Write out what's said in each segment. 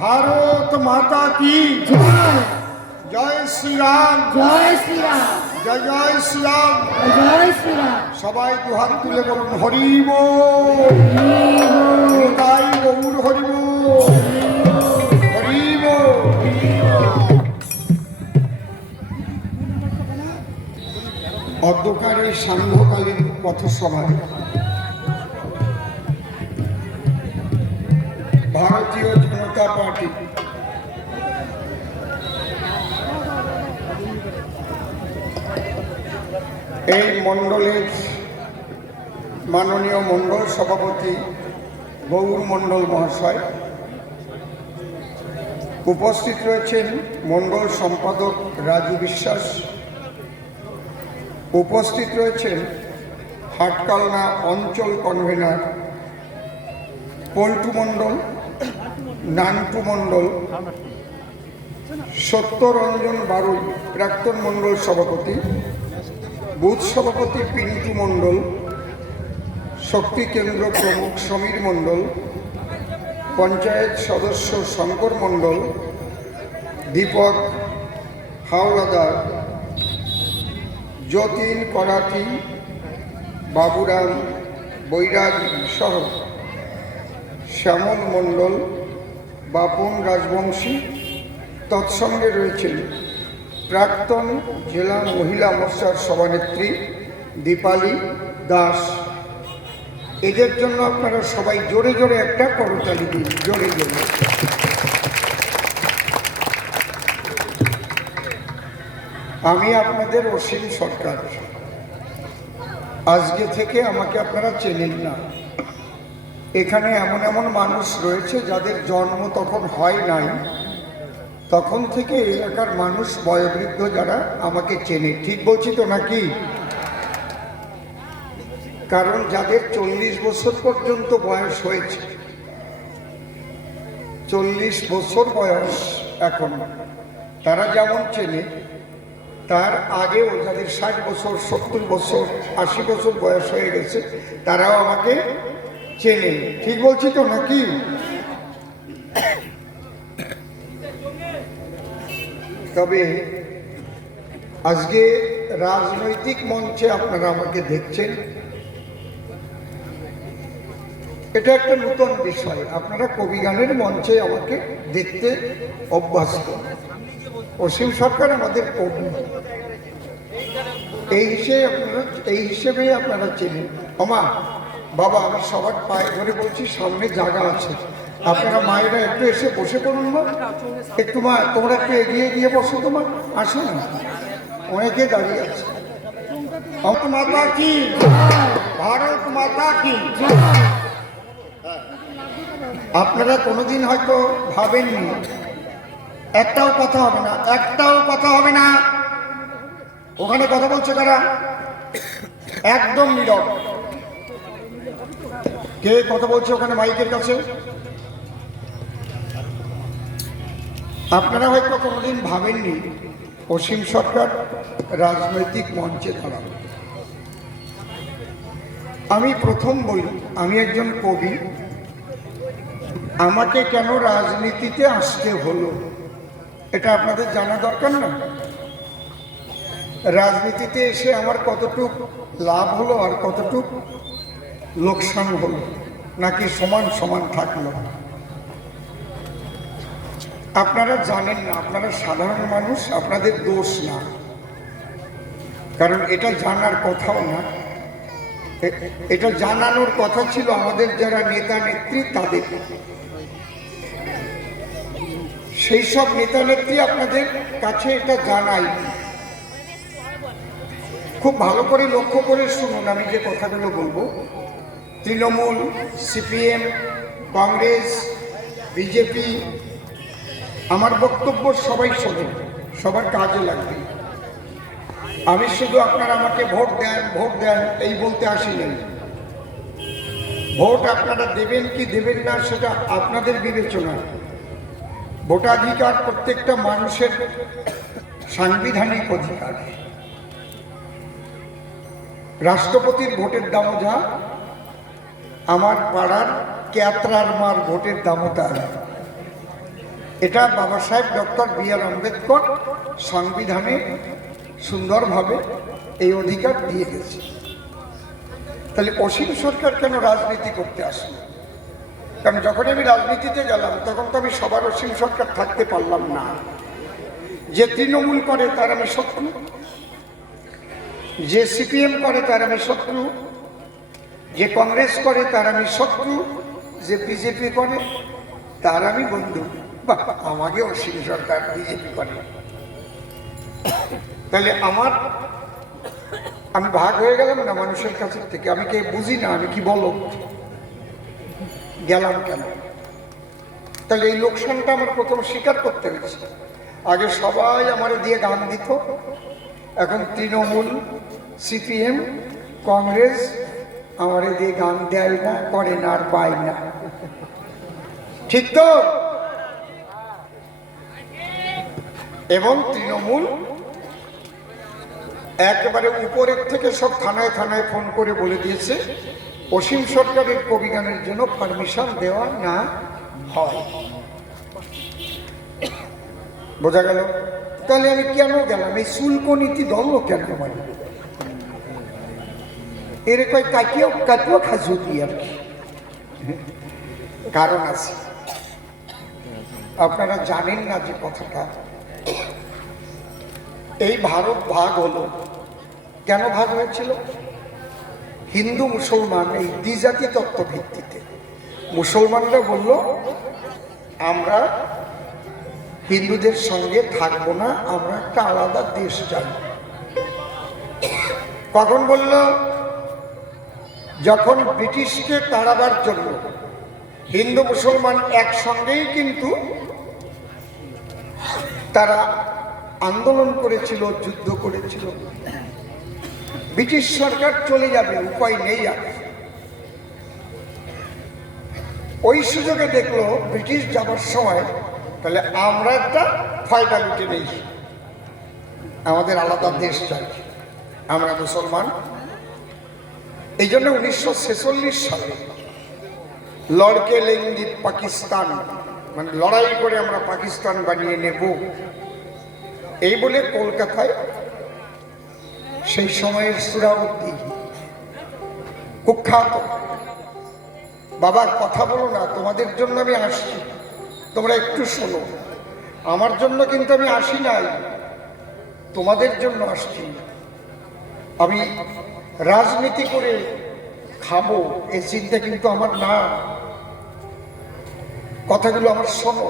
ভারত মাতা কি জয় জয় শ্রীরাম জয় শ্রীরাম জয় জয় শ্রীরাম। জয় শ্রীরাম। সবাই দুহাত তুলে বলুন হরি বল। নিতাই গৌর হরি বল। হরি বল। অন্ধকারে সান্ধ্যকালীন পথসভায় ভারতীয় জনতা পার্টি এই মণ্ডলের মাননীয় মণ্ডল সভাপতি গৌর মণ্ডল মহাশয়, উপস্থিত রয়েছেন মণ্ডল সম্পাদক রাজু বিশ্বাস, উপস্থিত রয়েছেন হাটকালনা অঞ্চল কনভেনার পল্টু মণ্ডল, নান্টু মণ্ডল, সত্যরঞ্জন বারুই প্রাক্তন মণ্ডল সভাপতি, বুথ সভাপতি পিন্টু মণ্ডল, শক্তি কেন্দ্র প্রমুখ সমীর মণ্ডল, পঞ্চায়েত সদস্য শঙ্কর মণ্ডল, দীপক হাওলাদার, যতীন করাতি, বাবুরাম বৈরাগ সহ শ্যামল মণ্ডল, বাপন রাজবংশী, তৎসঙ্গে রয়েছেন প্রাক্তন জেলা মহিলা মোর্চার সভানেত্রী দীপালি দাস। এদের জন্য আপনারা সবাই জোরে জোরে একটা করতালি দিন, জোরে জোরে। আমি আপনাদের অসীম সরকার। আজকে থেকে আমাকে আপনারা চেনেন না। এখানে এমন এমন মানুষ রয়েছে যাদের জন্ম তখন হয় নাই, তখন থেকে এলাকার মানুষ বয়োবৃদ্ধ যারা আমাকে চেনে। ঠিক বলছি তো নাকি? কারণ যাদের 40 বছর পর্যন্ত বয়স হয়েছে, 40 বছর বয়স এখন, তারা যেমন চেনে, তার আগেও যাদের 60 বছর 70 বছর 80 বছর বয়স হয়ে গেছে তারাও আমাকে চেনে। ঠিক বলছি তো নাকি? তবে আজকে রাজনৈতিক মঞ্চে আপনারা আমাকে দেখছেন, এটা একটা নতুন বিষয়। আপনারা কবিগানের মঞ্চে আমাকে দেখতে অভ্যস্ত। অসীম সরকার আমাদের কবি, এই হিসেবেই আপনারা চেনেন। ওমা বাবা, আমি সবার পায়ে ধরে বলছি, সামনে জায়গা আছে, আপনারা মায়েরা একটু এসে বসে পড়ুন। মা একটু, মা তোমরা একটু এগিয়ে গিয়ে বসো, তোমার আসো না, অনেকে দাঁড়িয়ে আছে। ভারত মাতা কি, ভারত মাতা কি। আপনারা কোনোদিন হয়তো ভাবেননি, একটাও কথা হবে না, একটাও কথা হবে না। ওখানে কথা বলছে কারা? একদম নীরব। কে কথা বলছে ওখানে মাইকের কাছে? আপনারা হয়তো কোনোদিন ভাবেননি অসীম সরকার রাজনৈতিক মঞ্চে দাঁড়াবে। আমি প্রথম বলি, আমি একজন কবি। আমাকে কেন রাজনীতিতে আসতে হলো এটা আপনাদের জানা দরকার না? রাজনীতিতে এসে আমার কতটুক লাভ হলো আর কতটুক লোকসান হলো, নাকি সমান সমান থাকলো? আপনারা জানেন না, আপনারা সাধারণ মানুষ, আপনাদের দোষ না, কারণ এটা জানার কথাও না। এটা জানানোর কথা ছিল আমাদের যারা নেতা নেত্রী তাদের। সেই সব নেতা নেত্রী আপনাদের কাছে এটা জানাই। খুব ভালো করে লক্ষ্য করে শুনুন আমি যে কথাগুলো বলবো। তৃণমূল, সিপিএম, কংগ্রেস, বিজেপি, আমার বক্তব্য সবাই শোনেন, সবার কাজে লাগবে। আমি শুধু আপনারা আমাকে ভোট দেন ভোট দেন এই বলতে আসিনি। ভোট আপনারা দেবেন কি দেবেন না সেটা আপনাদের বিবেচনা। ভোটাধিকার প্রত্যেকটা মানুষের সাংবিধানিক অধিকার। রাষ্ট্রপতির ভোটের দামও যা, আমার পাড়ার ক্যাতরার মার ভোটের দামও তার। এটা বাবা সাহেব ডক্টর বি.আর. আম্বেদকর সংবিধানে সুন্দরভাবে এই অধিকার দিয়ে গেছে। তাহলে অসীম সরকার কেন রাজনীতি করতে আসলো? কারণ যখন আমি রাজনীতিতে গেলাম তখন তো আমি সবার অসীম সরকার থাকতে পারলাম না। যে তৃণমূল করে তার আমি শত্রু, যে সিপিএম করে তার আমি শত্রু, যে কংগ্রেস করে তার আমি শত্রু, যে বিজেপি করে তার আমি বন্ধু। বাহ, আমাকে অসীম সরকার বিজেপি করে, তাহলে আমি ভাগ হয়ে গেলাম না মানুষের কাছে থেকে। আমি কে বুঝি না, আমি কি বলো গেলাম কেন? তাহলে এই লোকসানটা আমার প্রথম স্বীকার করতে হয়েছে। আগে সবাই আমার দিয়ে গান দিত, এখন তৃণমূল, সিপিএম, কংগ্রেস আমার দিয়ে গান দেয় না, করে না, আর পায় না। ঠিক তো? এবং তৃণমূল একেবারে উপরের থেকে সব থানায় থানায় ফোন করে বলে দিয়েছে অসীম সরকারের কবি গানের জন্য পারমিশন দেওয়া না হয়। বোঝা গেল? তাহলে আমি কেন গেলাম? এই শুল্ক নীতি দল কেন আমার এর কয় কাটিও খাজুতি আর কি কারণ আছে। আপনারা জানেন না যে কথাটা, এই ভারত ভাগ হলো কেন? ভাগ হয়েছিল হিন্দু মুসলমান এই দ্বিজাতি তত্ত্ব ভিত্তিতে। মুসলমানরা বলল আমরা হিন্দুদের সঙ্গে থাকবো না, আমরা একটা আলাদা দেশ চাই। কখন বলল? যখন ব্রিটিশকে তাড়াবার জন্য হিন্দু মুসলমান একসঙ্গেই কিন্তু তারা আন্দোলন করেছিল, যুদ্ধ করেছিল। ব্রিটিশ সরকার চলে যাবে, উপায় নেই আর। ওই সুযোগে দেখলো ব্রিটিশ যাবার সময় তাহলে আমরা একটা ফায়দা লুটে নেই, আমাদের আলাদা দেশ চাই, আমরা মুসলমান। এই জন্য 1946 সালে লড়কে লেঙ্গি পাকিস্তান, মানে লড়াই করে আমরা পাকিস্তান বানিয়ে নেব, এই বলে কলকাতায় সেই সময়ের সুরাউদ্দিন কুখ্যাত, বাবা কথা বলো না, তোমাদের জন্য আমি আসছি, তোমরা একটু শোনো, আমার জন্য কিন্তু আমি আসি নাই, তোমাদের জন্য আসছি। আমি রাজনীতি করে খাবো এই চিন্তা কিন্তু আমার না, কথাগুলো আমার শোনো।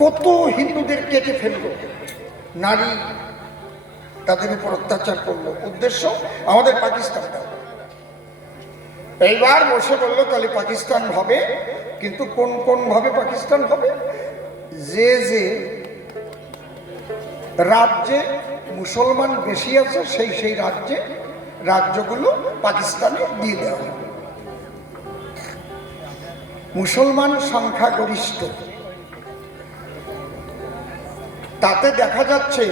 কত হিন্দুদের কেটে ফেললো, নারী তাদের উপর অত্যাচার করলো, উদ্দেশ্য আমাদের পাকিস্তানটা। এইবার বসে বললো তাহলে পাকিস্তান হবে, কিন্তু কোন কোন ভাবে পাকিস্তান হবে? যে যে রাজ্যে মুসলমান বেশি আছে সেই সেই রাজ্যগুলো পাকিস্তানে দিয়ে দেওয়া হবে। মুসলমান সংখ্যাগরিষ্ঠ, তাতে দেখা যাচ্ছে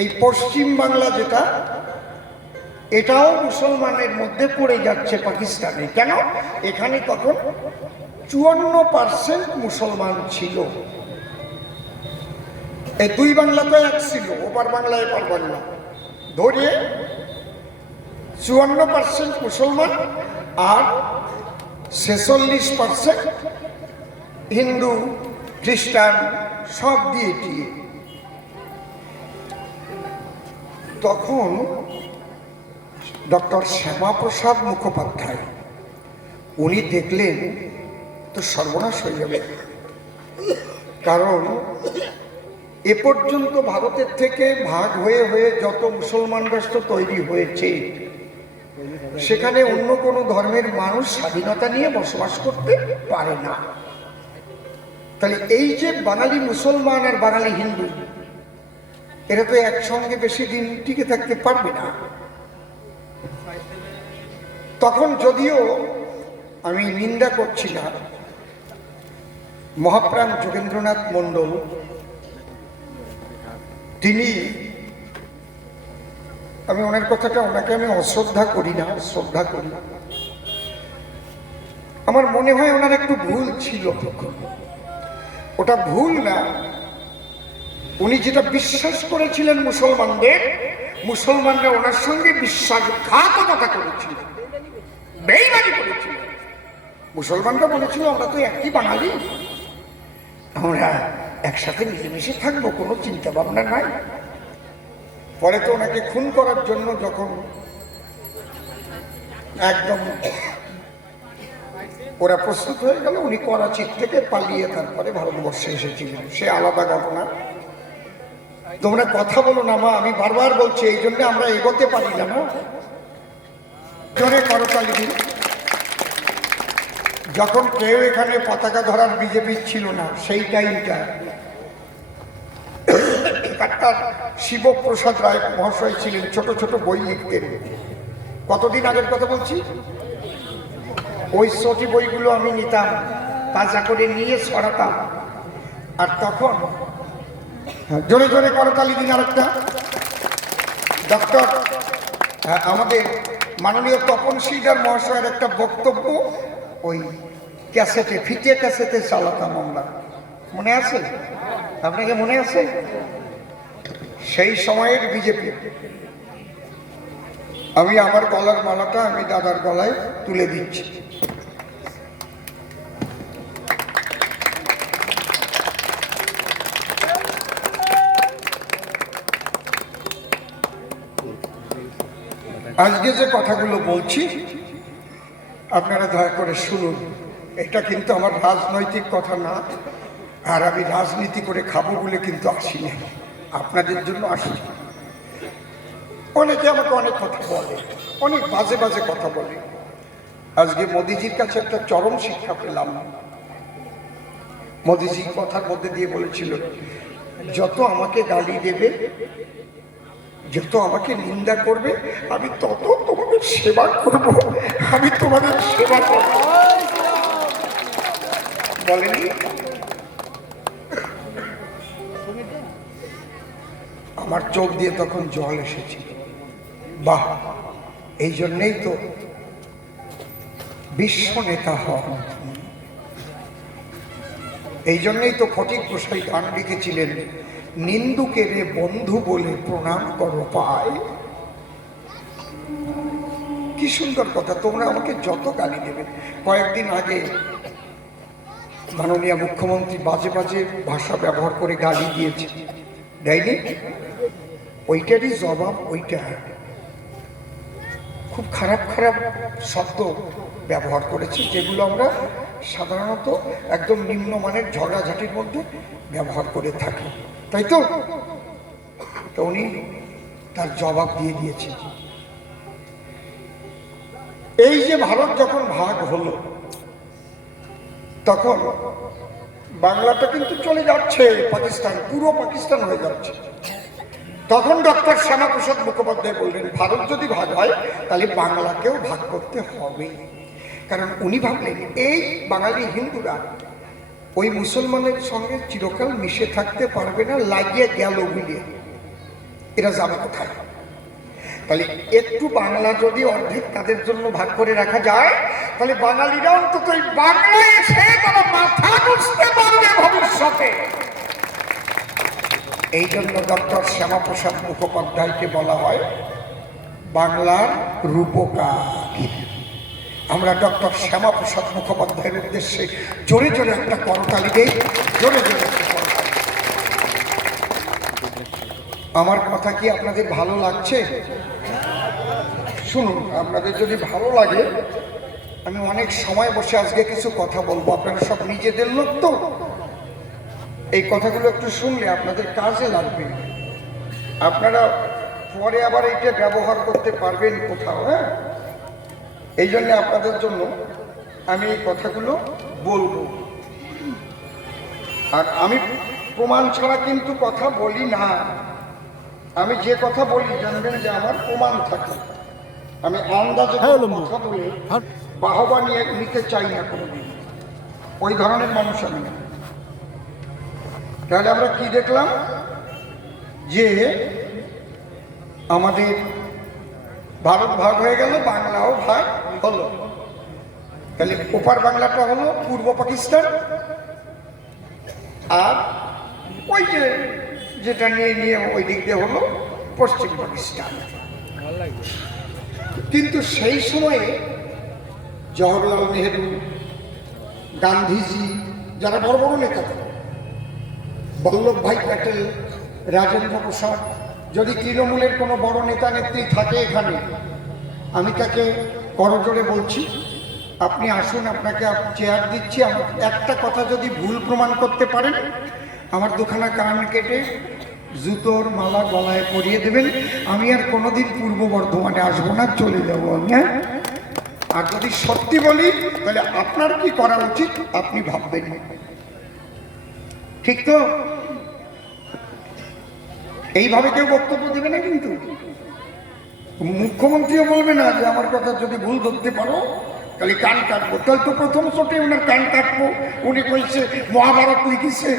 এই পশ্চিম বাংলা যেটা, এটাও মুসলমানের মধ্যে পড়ে যাচ্ছে পাকিস্তানে। কেন? এখানে তখন 54% মুসলমান ছিল। এই দুই বাংলা তো এক ছিল, ওপার বাংলা এপার বাংলা ধরিয়ে 54% মুসলমান আর 46% হিন্দু, খ্রিস্টান সব দিয়ে দিয়ে। তখন ডক্টর শ্যামাপ্রসাদ মুখোপাধ্যায় উনি দেখলেন তো সর্বনাশ হয়ে যাবে, কারণ এ পর্যন্ত ভারতের থেকে ভাগ হয়ে হয়ে যত মুসলমান রাষ্ট্র তৈরি হয়েছে সেখানে অন্য কোনো ধর্মের মানুষ স্বাধীনতা নিয়ে বসবাস করতে পারে না। তাহলে এই যে বাঙালি মুসলমান আর বাঙালি হিন্দু, এরা তো একসঙ্গে বেশি দিন টিকে থাকতে পারবে না। তখন যদিও আমি নিন্দা করছি না, মহাপ্রাণ যোগেন্দ্রনাথ মণ্ডল তিনি, আমি ওনার কথাটা, ওনাকে আমি অশ্রদ্ধা করি না, শ্রদ্ধা করি। আমার মনে হয় ওনার একটু ভুল ছিল। ওটা ভুল না, উনি যেটা বিশ্বাস করেছিলেন মুসলমানরা ওনার সঙ্গে বিশ্বাসঘাতকতা করেছিল, বেঈমানি করেছিল। মুসলমানরা বলেছিল আমরা তো একই বাঙালি, আমরা একসাথে মিলেমিশে থাকবো, কোনো চিন্তা ভাবনা নাই। পরে তো ওনাকে খুন করার জন্য যখন একদম ওরা প্রস্তুত হয়ে গেল, উনি করাচি থেকে পালিয়ে তারপরে ভারতবর্ষে এসেছিলেন, সে আলাদা ঘটনা। তোমরা কথা বলো না মা, আমি বারবার বলছি, এই জন্য আমরা এগোতে পারি না। না জোরে করতালি দিন। যখন কেউ এখানে পতাকা ধরার বিজেপি ছিল না, সেই টাইমটা ডাক্তার শিবপ্রসাদ রায় মহাশয় ছিলেন, ছোট ছোট বই লিখতেন। কতদিন আগের কথা বলছি, ওই ছোটি বইগুলো আমি নিতাম, তাজা করে নিয়ে ছড়াতাম। আর তখন জোরে জোরে করতালি দিন আরেকটা। ডক্টর আমাদের মাননীয় তপন শিকদার মহাশয়ের একটা বক্তব্য ওই ক্যাসেটে, ফিতে ক্যাসেটে চালাতাম আমরা, মনে আছে? আপনাকে মনে আছে? সেই সময়ের বিজেপি। আমি আমার গলার মালাটা আমি দাদার গলায় তুলে দিচ্ছি। আজকে যে কথাগুলো বলছি আপনারা দয়া করে শুনুন। এটা কিন্তু আমার রাজনৈতিক কথা না, আর আমি রাজনীতি করে খাবো বলে কিন্তু আসি না, আপনাদের জন্য আসি। অনেকে আমাকে অনেক কথা বলে, অনেক বাজে বাজে কথা বলে। আজকে মোদিজির কাছে একটা চরম শিক্ষা পেলাম। মোদিজি কথার মধ্যে দিয়ে বলেছিল, যত আমাকে গালি দেবে, যত আমাকে নিন্দা করবে, আমি তত তোমাদের সেবা করব, আমি তোমাদের সেবা করব। বলেনি? আমার চোখ দিয়ে তখন জল এসেছিল। বাহ, এই জন্যেই তো বিশ্ব নেতা হন, এই জন্যই তো ফটিক গোসাই গান লিখেছিলেন, নিন্দুকে রে বন্ধু বলে প্রণাম করো পায়। কি সুন্দর কথা। তোমরা আমাকে যত গালি দেবে। কয়েকদিন আগে মাননীয় মুখ্যমন্ত্রী বাজে বাজে ভাষা ব্যবহার করে গালি দিয়েছে, দেয়নি? ওইটারই জবাব ওইটা। খুব খারাপ খারাপ শব্দ ব্যবহার করেছে, যেগুলো আমরা সাধারণত একদম নিম্নমানের ঝগড়াঝাটির মধ্যে ব্যবহার করে থাকি, তাই তো? তো উনি তার জবাব দিয়ে দিয়েছে। এই যে ভারত যখন ভাগ হলো, তখন বাংলাটা কিন্তু চলে যাচ্ছে পাকিস্তান, পুরো পাকিস্তান হয়ে যাচ্ছে। তখন ডক্টর শ্যামাপ্রসাদ মুখোপাধ্যায় বললেন, ভারত যদি ভাগ হয় তাহলে বাংলাকেও ভাগ করতে হবে। কারণ উনি ভাবলেন এই বাঙালি হিন্দুরা ওই মুসলমানের সঙ্গে চিরকাল মিশে থাকতে পারবে না, লাগিয়ে গেল বুঝিয়ে, এরা যাবে কোথায়? তাহলে একটু বাংলা যদি অর্ধেক তাদের জন্য ভাগ করে রাখা যায়, তাহলে বাঙালিরা অন্তত এই বাংলায় এসে তারা মাথা গুঁজতে পারবে ভবিষ্যতে। এই জন্য ডক্টর শ্যামাপ্রসাদ মুখোপাধ্যায়কে বলা হয় বাংলার রূপকার। আমরা ডক্টর শ্যামাপ্রসাদ মুখোপাধ্যায়ের উদ্দেশ্যে জোরে জোরে একটা করতালি দেই, জোরে জোরে একটা করতালি। আমার কথা কি আপনাদের ভালো লাগছে? শুনুন, আপনাদের যদি ভালো লাগে, আমি অনেক সময় বসে আজকে কিছু কথা বলবো। আপনারা সব নিজেদের লোক তো, এই কথাগুলো একটু শুনলে আপনাদের কাজে লাগবে। আপনারা পরে আবার এটা ব্যবহার করতে পারবেন কোথাও। হ্যাঁ, এই জন্য আপনাদের জন্য আমি এই কথাগুলো বলবো। আর আমি প্রমাণ ছাড়া কিন্তু কথা বলি না। আমি যে কথা বলি জানবেন যে আমার প্রমাণ থাকে। আমি আন্দাজে কথা বলে বাহবা নিয়ে নিতে চাই না কোনোদিন, ওই ধরনের মানুষ আমি না। তাহলে আমরা কি দেখলাম, যে আমাদের ভারত ভাগ হয়ে গেল, বাংলাও ভাগ হলো। তাহলে ওপার বাংলাটা হলো পূর্ব পাকিস্তান, আর ওই যে যেটা নিয়ে নিয়ে ওই দিক দিয়ে হলো পশ্চিম পাকিস্তান। কিন্তু সেই সময়ে জওহরলাল নেহেরু, গান্ধীজি, যারা বড় বড় নেতা, বল্লভভাই প্যাটেল, রাজেন্দ্র প্রসাদ, যদি তৃণমূলের কোনো বড় নেতা নেত্রী থাকে এখানে, আমি তাকে করজোড়ে বলছি আপনি আসুন, আপনাকে চেয়ার দিচ্ছি। আমার একটা কথা যদি ভুল প্রমাণ করতে পারেন, আমার দুখানা কান কেটে জুতোর মালা গলায় পরিয়ে দেবেন, আমি আর কোনোদিন পূর্ব বর্ধমানে আসবো না, চলে যাবো। হ্যাঁ, আর যদি সত্যি বলি তাহলে আপনার কি করা উচিত আপনি ভাববেন, ঠিক তো? এইভাবে কেউ বক্তব্য দেবে না, কিন্তু মুখ্যমন্ত্রীও বলবে না যে আমার কথা যদি ভুল ধরতে পারো তাহলে কান কাটবো। তাহলে তো প্রথম চোটে ওনার কান কাটবো। উনি কইছে মহাভারত লিখিছে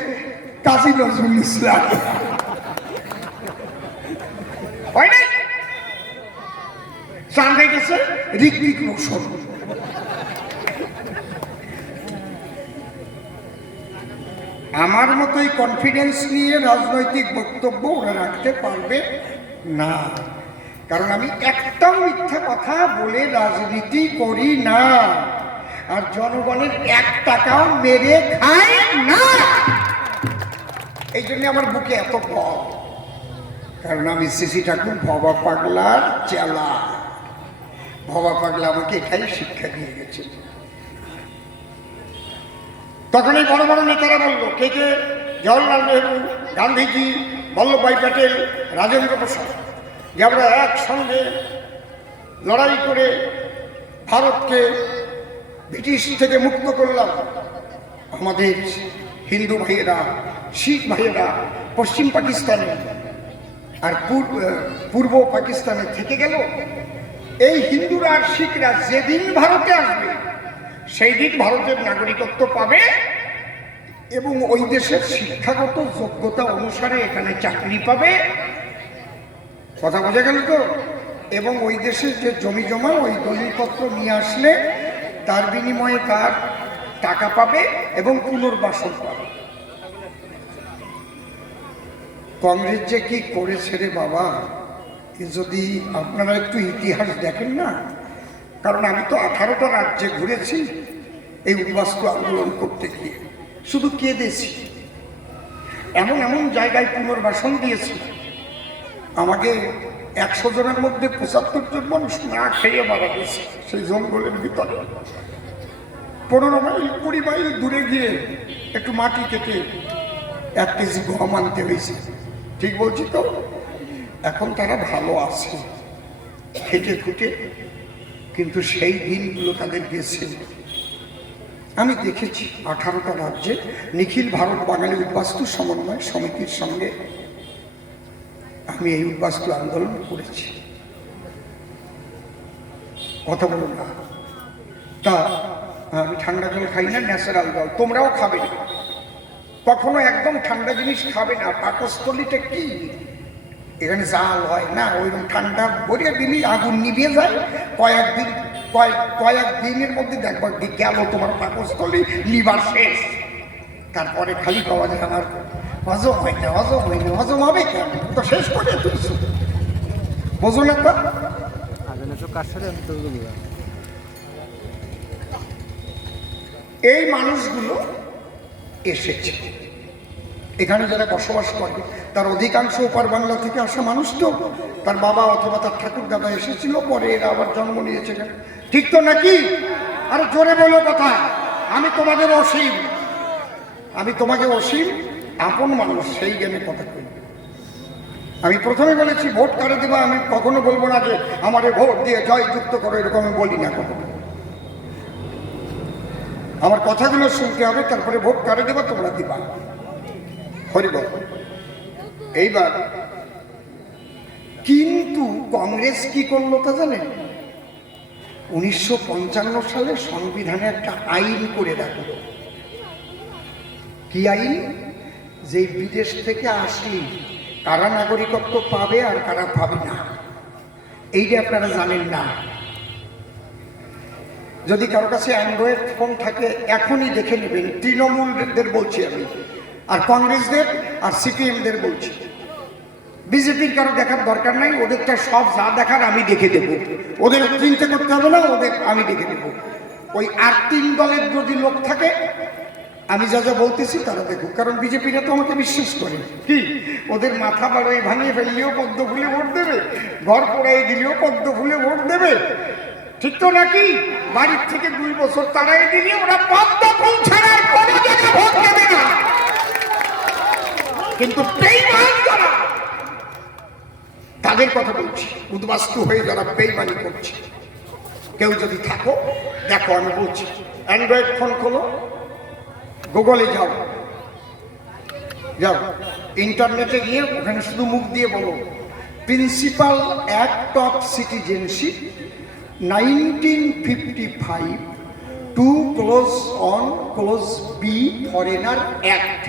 কাজী নজরুল ইসলাম, হয় নাই? চাঁদে গেছে ঋত্বিক রোশন। আমার মতোই কনফিডেন্স নিয়ে রাজনৈতিক বক্তব্য ওরা রাখতে পারবে না, কারণ আমি একটাও মিথ্যা কথা বলে রাজনীতি করি না, আর জনগণের 1 টাকাও মেরে খাই না। এই জন্য আমার বুকে এত ভয়, কারণ আমি শ্রী ঠাকুর ভবা পাগলার চেলা। ভবা পাগলা আমাকে এটাই শিক্ষা দিয়ে গেছে। তখন এই বড় বড় নেতারা বললো, কে কে? জওহরলাল নেহরু, গান্ধীজি, বল্লভভাই প্যাটেল, রাজেন্দ্র প্রসাদ, যে আমরা একসঙ্গে লড়াই করে ভারতকে ব্রিটিশ থেকে মুক্ত করলাম। আমাদের হিন্দু ভাইয়েরা, শিখ ভাইয়েরা পশ্চিম পাকিস্তানে আর পূর্ব পাকিস্তানে থেকে গেল। এই হিন্দুরা আর শিখরা যেদিন ভারতে আসবে সেই দিন ভারতের নাগরিকত্ব পাবে এবং ওই দেশের শিক্ষাগত যোগ্যতা অনুসারে এখানে চাকরি পাবে। কথা বোঝা গেল তো? এবং ওই দেশের যে জমি জমা, ওই দলিলপত্র নিয়ে আসলে তার বিনিময়ে তার টাকা পাবে এবং পুনর্বাসন পাবে। কংগ্রেস যে কি করেছে রে বাবা, যদি আপনারা একটু ইতিহাস দেখেন না, কারণ আমি তো 18টা রাজ্যে ঘুরেছি এই উদ্বাস্তু আন্দোলন করতে গিয়ে, শুধু কেঁদেছি। এমন এমন জায়গায় পুনর্বাসন দিয়েছি, আমাকে 100 জনের মধ্যে 75 জন মানুষ না খেয়ে মারা গেছে সেই জঙ্গলের ভিতরে। 15 মাইল 20 মাইল দূরে গিয়ে একটু মাটি কেটে 1 কেজি গম আনতে হয়েছে। ঠিক বলছি তো? এখন তারা ভালো আছে খেটে খুটে, কিন্তু সেই দিনগুলো তাদের গেছে। আমি দেখেছি 18টা রাজ্যে নিখিল ভারত বাঙালি উদ্বাস্তু সমন্বয় সমিতির সঙ্গে আমি এই উদ্বাস্তু আন্দোলন করেছি। কথা বলুন না, তা আমি ঠান্ডা জল খাই না, ন্যাচারাল জল। তোমরাও খাবে না, কখনো একদম ঠান্ডা জিনিস খাবে না। পাকস্থলীটা কি, এখানে জাল হয় না, ওইরকম ঠান্ডা ভরিয়ে দিনই আগুন নিভিয়ে যায়। কয়েক দিনের মধ্যে দেখবা গেল তোমার পাকস্থলী, লিভার শেষ। তারপরে খালি পাওয়া যায় আমার হজম হয় না, হজম হয় না। হজম হবে কেন? তো শেষ করে তুলছো, বোঝো না? তো এই মানুষগুলো এসেছে এখানে, যারা বসবাস করে তার অধিকাংশ ওপার বাংলা থেকে আসা মানুষ। তো তার বাবা অথবা তার ঠাকুর দাদা এসেছিল, পরে এরা আবার জন্ম নিয়েছে। ঠিক তো নাকি? আর জোরে বলো কথা। আমি তোমাদের অসীম, আমি তোমাকে অসীম আপন মানুষ, সেই জ্ঞানে কথা কই। আমি প্রথমে বলেছি ভোট কারে দেবা, আমি কখনো বলবো না যে আমারে ভোট দিয়ে জয়যুক্ত করো, এরকম আমি বলি না কখনো। আমার কথাগুলো শুনতে হবে, তারপরে ভোট কারে দেবা তোমরা দিবা। হরিবল। এইবার কিন্তু কংগ্রেস কি করলো তা জানেন? 1955 সালে সংবিধানে একটা আইন করে রাখলো। কি আইন? যে বিদেশ থেকে আসলে কারা নাগরিকত্ব পাবে আর কারা পাবে না, এইটা আপনারা জানেন না। যদি কারো কাছে অ্যান্ড্রয়েড ফোন থাকে এখনই দেখে নেবেন, তৃণমূলদের বলছি আমি, আর কংগ্রেসদের আর সিপিএমদের বলছি। বিজেপির কারো দেখার দরকার নাই, ওদেরটা সব যা দেখার আমি দেখে দেবো, ওদের চিন্তা করতে হবে না, ওদের আমি দেখে দেবো। ওই আর 3 দলের যদি লোক থাকে আমি যা যা বলতেছি তারা দেখুক, কারণ বিজেপিরা তো আমাকে বিশ্বাস করে। কি ওদের মাথা বাড়াই ভাঙিয়ে ফেললেও পদ্ম ফুলে ভোট দেবে, ঘর পোড়াই দিলেও পদ্ম ফুলে ভোট দেবে, ঠিক তো নাকি? বাড়ির থেকে 2 বছর তাড়াই দিলে ওরা পদ্ম ফুল ছাড়া আর কোনো জায়গায় ভোট দেবে না। কিন্তু বেঈমান যারা, তাদের কথা বলছি, উদ্বাস্তু হয়ে যারা বেঈমানি করছে, কেউ যদি থাকো দেখো, আমি বলছি অ্যান্ড্রয়েড ফোন খোলো, গুগলে যাও, যাও ইন্টারনেটে গিয়ে ওখানে শুধু মুখ দিয়ে বলো principal act of citizenship 1955 to clause on clause B foreigner act,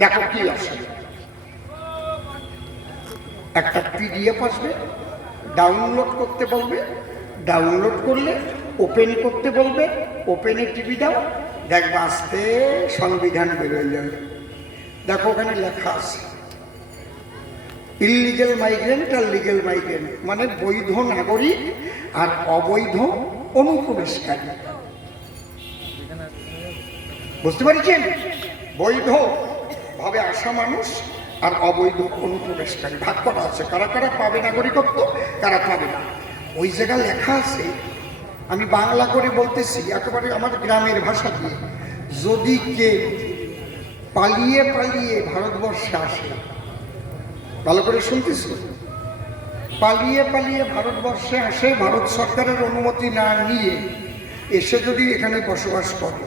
দেখো কি আসে। একটা পিডিএফ আসবে, ডাউনলোড করতে বলবে, ডাউনলোড করলে ওপেন করতে বলবে, ওপেনে টিভি দাও, দেখবে আস্তে সংবিধান বেরোয় যাবে। দেখো ওখানে লেখা আছে ইললিগেল মাইগ্রেন্ট আর লিগেল মাইগ্রেন্ট, মানে বৈধ নাগরিক আর অবৈধ অনুপ্রবেশকারী। বুঝতে পারছেন? বৈধ ভাবে আসা মানুষ আর অবৈধ অনুপ্রবেশকারী ভাগ করা আছে, কারা কারা পাবে নাগরিকত্ব, কারা পাবে না। ওই জায়গায় লেখা আছে, আমি বাংলা করে বলতেছি একেবারে আমার গ্রামের ভাষা দিয়ে, যদি কেউ পালিয়ে পালিয়ে ভারতবর্ষে আসে, ভালো করে শুনতেছি, পালিয়ে পালিয়ে ভারতবর্ষে আসে ভারত সরকারের অনুমতি না নিয়ে এসে যদি এখানে বসবাস করে,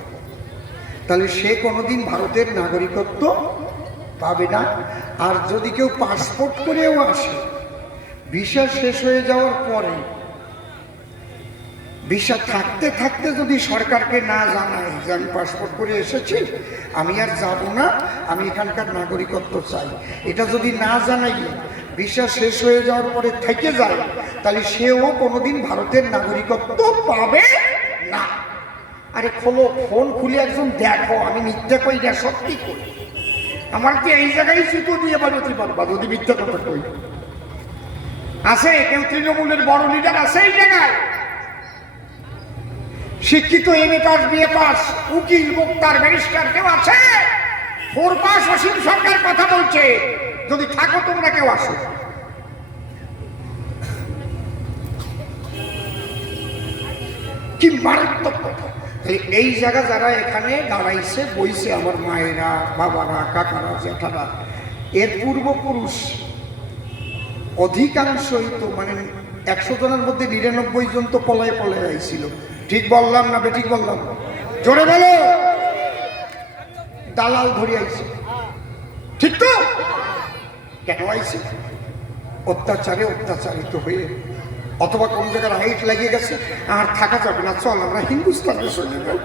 তাহলে সে কোনোদিন ভারতের নাগরিকত্ব পাবে না। আর যদি কেউ পাসপোর্ট করেও আসে, ভিসা শেষ হয়ে যাওয়ার পরে, ভিসা থাকতে থাকতে যদি সরকারকে না জানায় যে আমি পাসপোর্ট করে এসেছি, আমি আর যাব না, আমি এখানকার নাগরিকত্ব চাই, এটা যদি না জানাই, ভিসা শেষ হয়ে যাওয়ার পরে থেকে যায়, তাহলে সেও কোনোদিন ভারতের নাগরিকত্ব পাবে না। আরে খোলো, ফোন খুলে একজন দেখো, আমি মিথ্যা কই না, সত্যি কই। আমার কি এই জায়গায় জুতো দিয়ে বাজাতে পারবা যদি মিথ্যা কথা কই? আছে কেউ তৃণমূলের বড় লিডার আছে এই জায়গায়? শিক্ষিত এমএ পাস, বিএ পাস, উকিল, মুক্তার, ব্যারিস্টার কেউ আছে? 4 পাস অসীম সরকার কথা বলছে, যদি থাকো তোমরা কেউ আসো। কি মারাত্মক কথা! এই জায়গা যারা এখানে দাঁড়াইছে বইছে, আমার মায়েরা, বাবারা, কাকারা, জ্যাঠারা, এর পূর্বপুরুষ অধিকাংশই তো, মানে 100 জনের মধ্যে 99 জন তো পলায় পলায় আইছিল। ঠিক বললাম না বেঠিক বললাম? জোরে বলো। দালাল ধরে আইছে, ঠিক তো? কেন আইছে? অত্যাচারে অত্যাচারিত হয়ে, অথবা কোন জায়গায় রাইট লাগিয়ে গেছে, আর থাকা যাবে না, চল আমরা হিন্দুস্তানে চলে যাই।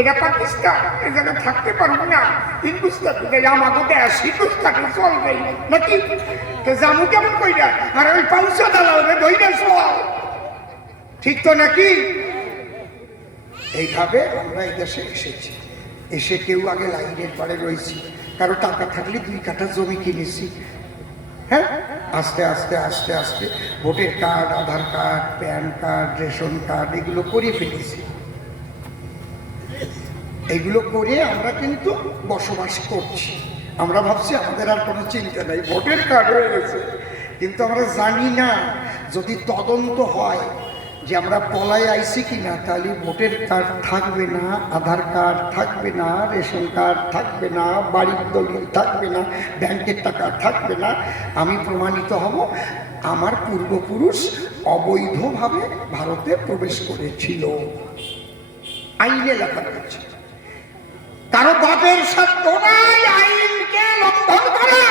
এটা পাকিস্তান, এই জায়গায় থাকতে পারবো না, হিন্দুস্তানে আমাকে দেশ, হিন্দুস্তানে চল যাই নাকি? জামু কেমন কইরা, আর ওই 500 দালাল ধইরা চল, ঠিক তো নাকি? এইভাবে আমরা এই দেশে এসেছি, এসে কেউ আগে লাইনের পাড়ে রয়েছি, কারো টাকা থাকলে 2 কাঠা জমি কিনেছি, হ্যাঁ, আস্তে আস্তে আস্তে আস্তে voter card, Aadhaar card, PAN card, ration card এগুলো করে ফেলেছি। এগুলো করে আমরা কিন্তু বসবাস করছি। আমরা ভাবছি আমাদের আর কোনো চিন্তা নাই, ভোটার কার্ড হয়ে গেছে, কিন্তু আমরা জানি না যদি তদন্ত হয় যে আমরা পলায় আইছি কিনা, তাহলে ভোটার কার্ড থাকবে না, আধার কার্ড থাকবে না, রেশন কার্ড থাকবে না, বাড়ির দলিল থাকবে না, ব্যাংকের টাকা থাকবে না। আমি প্রমাণিত হব আমার পূর্বপুরুষ অবৈধভাবে ভারতে প্রবেশ করেছিল। আইনে লেখা রয়েছে, কারো বাপের সাধ্য নাই আইনকে লঙ্ঘন করা।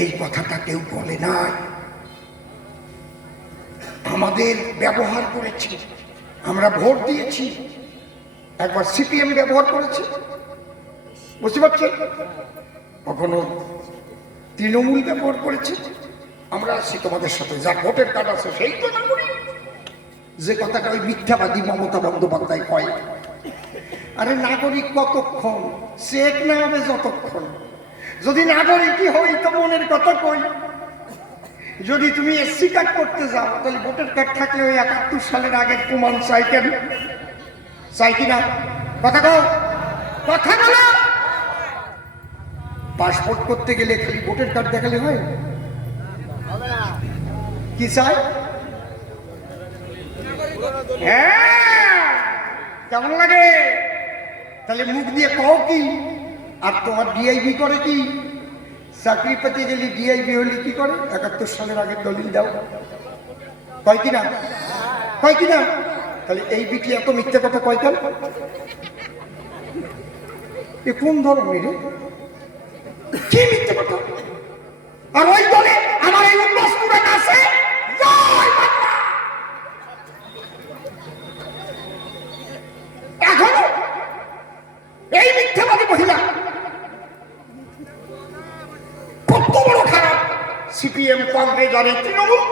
এই কথাটা কেউ বলে নাই, আমাদের ব্যবহার করেছি, আমরা ভোট দিয়েছি। একবার সিপিএম ব্যবহার করেছে, বুঝতে পারছেন? কখনো তৃণমূল ব্যবহার করেছে। আমরা আছি তোমাদের সাথে, যা ভোটের কার্ড আছে সেই তো নাগরিক। যে কথাটা ওই মিথ্যাবাদী মমতা বন্দ্যোপাধ্যায় কয়। আরে নাগরিক কতক্ষণ, চেক না হবে যতক্ষণ। যদি নাগরিকই হই তো মনের কথা কই। যদি তুমি এসসি কার্ড করতে যাও তাহলে ভোটার কার্ড থাকলে ওই 71 সালের আগের প্রমাণ চাই কেন? চাই কিনা? কথা কও, কথা বলো। পাসপোর্ট করতে গেলে খালি ভোটার কার্ড দেখালে হয়? কি চাই? হ্যাঁ, কেমন লাগে? তাহলে মুখ দিয়ে কও কি? আর তোমার ডিআইবি করে কি? চাকরি পেতে গেলে ডিআইবি হলে কি করে? 71 সালের আগের দলিল দাও, কয় কিনা? কয় কিনা? তাহলে এই বিটি এত মিথ্যে কথা কয় কেন? এ কোন ধরনের কি মিথ্যে কথা? আর ওই দলে আমার এই উন্নয়ন আছে। এখনো এই মিথ্যাবাদী মহিলা কত বড় খারাপ। সিপিএম, কংগ্রেস আর তৃণমূল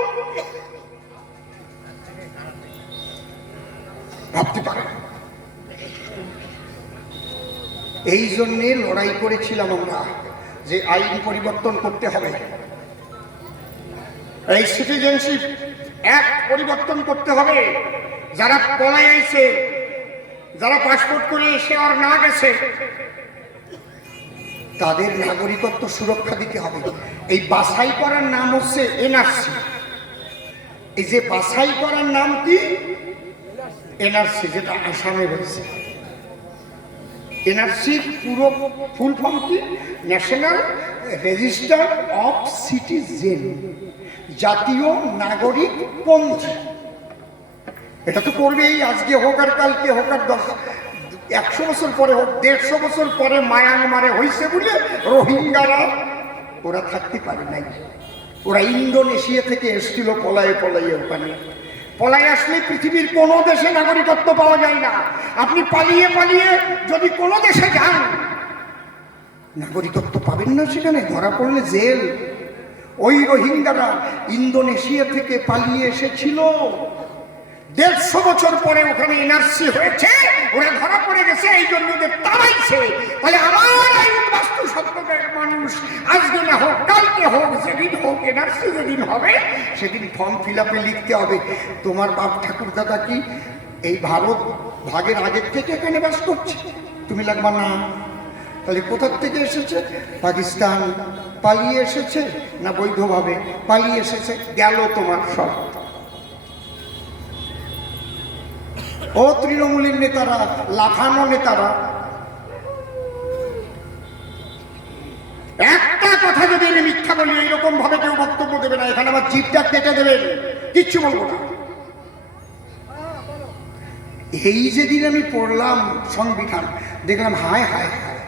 ভাবতে পারে। এই জন্যে লড়াই করেছিলাম আমরা যে আইন পরিবর্তন করতে হবে, এই সিটিজেনশিপ অ্যাক্ট পরিবর্তন করতে হবে। যারা পলায় আইছে, যারা পাসপোর্ট করে এসে আর না গেছে, তাদের নাগরিকত্ব সুরক্ষা দিতে হবে। এই বাছাই করার নাম হচ্ছে এনআরসি। এই যে বাছাই করার নাম কি? এনআরসি, যেটা আসামে হয়েছে। এনআরসির পুরো ফুল ফর্ম কি? ন্যাশনাল রেজিস্টার অফ সিটিজেন, জাতীয় নাগরিক পঞ্জি। এটা তো করবেই, আজকে হোক আর কালকে হোক আর 100 বছর পরে হোক, 150 বছর পরে মায়ানমারে হয়েছে বলে রোহিঙ্গারা ওরা থাকতে পারে নাই। ওরা ইন্দোনেশিয়া থেকে এসেছিল পলায়ে পলাইয়ে। ওখানে পলায় আসলে পৃথিবীর কোনো দেশে নাগরিকত্ব পাওয়া যায় না। আপনি পালিয়ে পালিয়ে যদি কোনো দেশে যান, নাগরিকত্ব পাবেন না, সেখানে ধরা পড়লে জেল। ওই রোহিঙ্গারা ইন্দোনেশিয়া থেকে পালিয়ে এসেছিল, 150 বছর পরে ওখানে এনআরসি হয়েছে, ওরা ধরা পড়ে গেছে, এই জন্য ওদের তাড়াইছে। তাহলে আমার আইন বাস্তু সম্প্রদায়ের মানুষ আজকে না হোক কালকে হোক, যেদিন হোক, এনআরসি যেদিন হবে সেদিন ফর্ম ফিল আপে লিখতে হবে তোমার বাপ ঠাকুর দাদা কি এই ভারত ভাগের আগের থেকে এখানে বাস করছে, তুমি লাগবা না। তাহলে কোথার থেকে এসেছে? পাকিস্তান। পালিয়ে এসেছে না বৈধভাবে? পালিয়ে এসেছে। গেল তোমার সব। ও তৃণমূলের নেতারা, লাফানো নেতারা, একটা কথা যদি আমি মিথ্যা বলি এইরকম ভাবে কেউ বক্তব্য দেবে না। এখানে আমার জিভটা কেটে দেবেন, কিচ্ছু বলবো না। এই যেদিন আমি পড়লাম সংবিধান, দেখলাম হায় হায় হায়,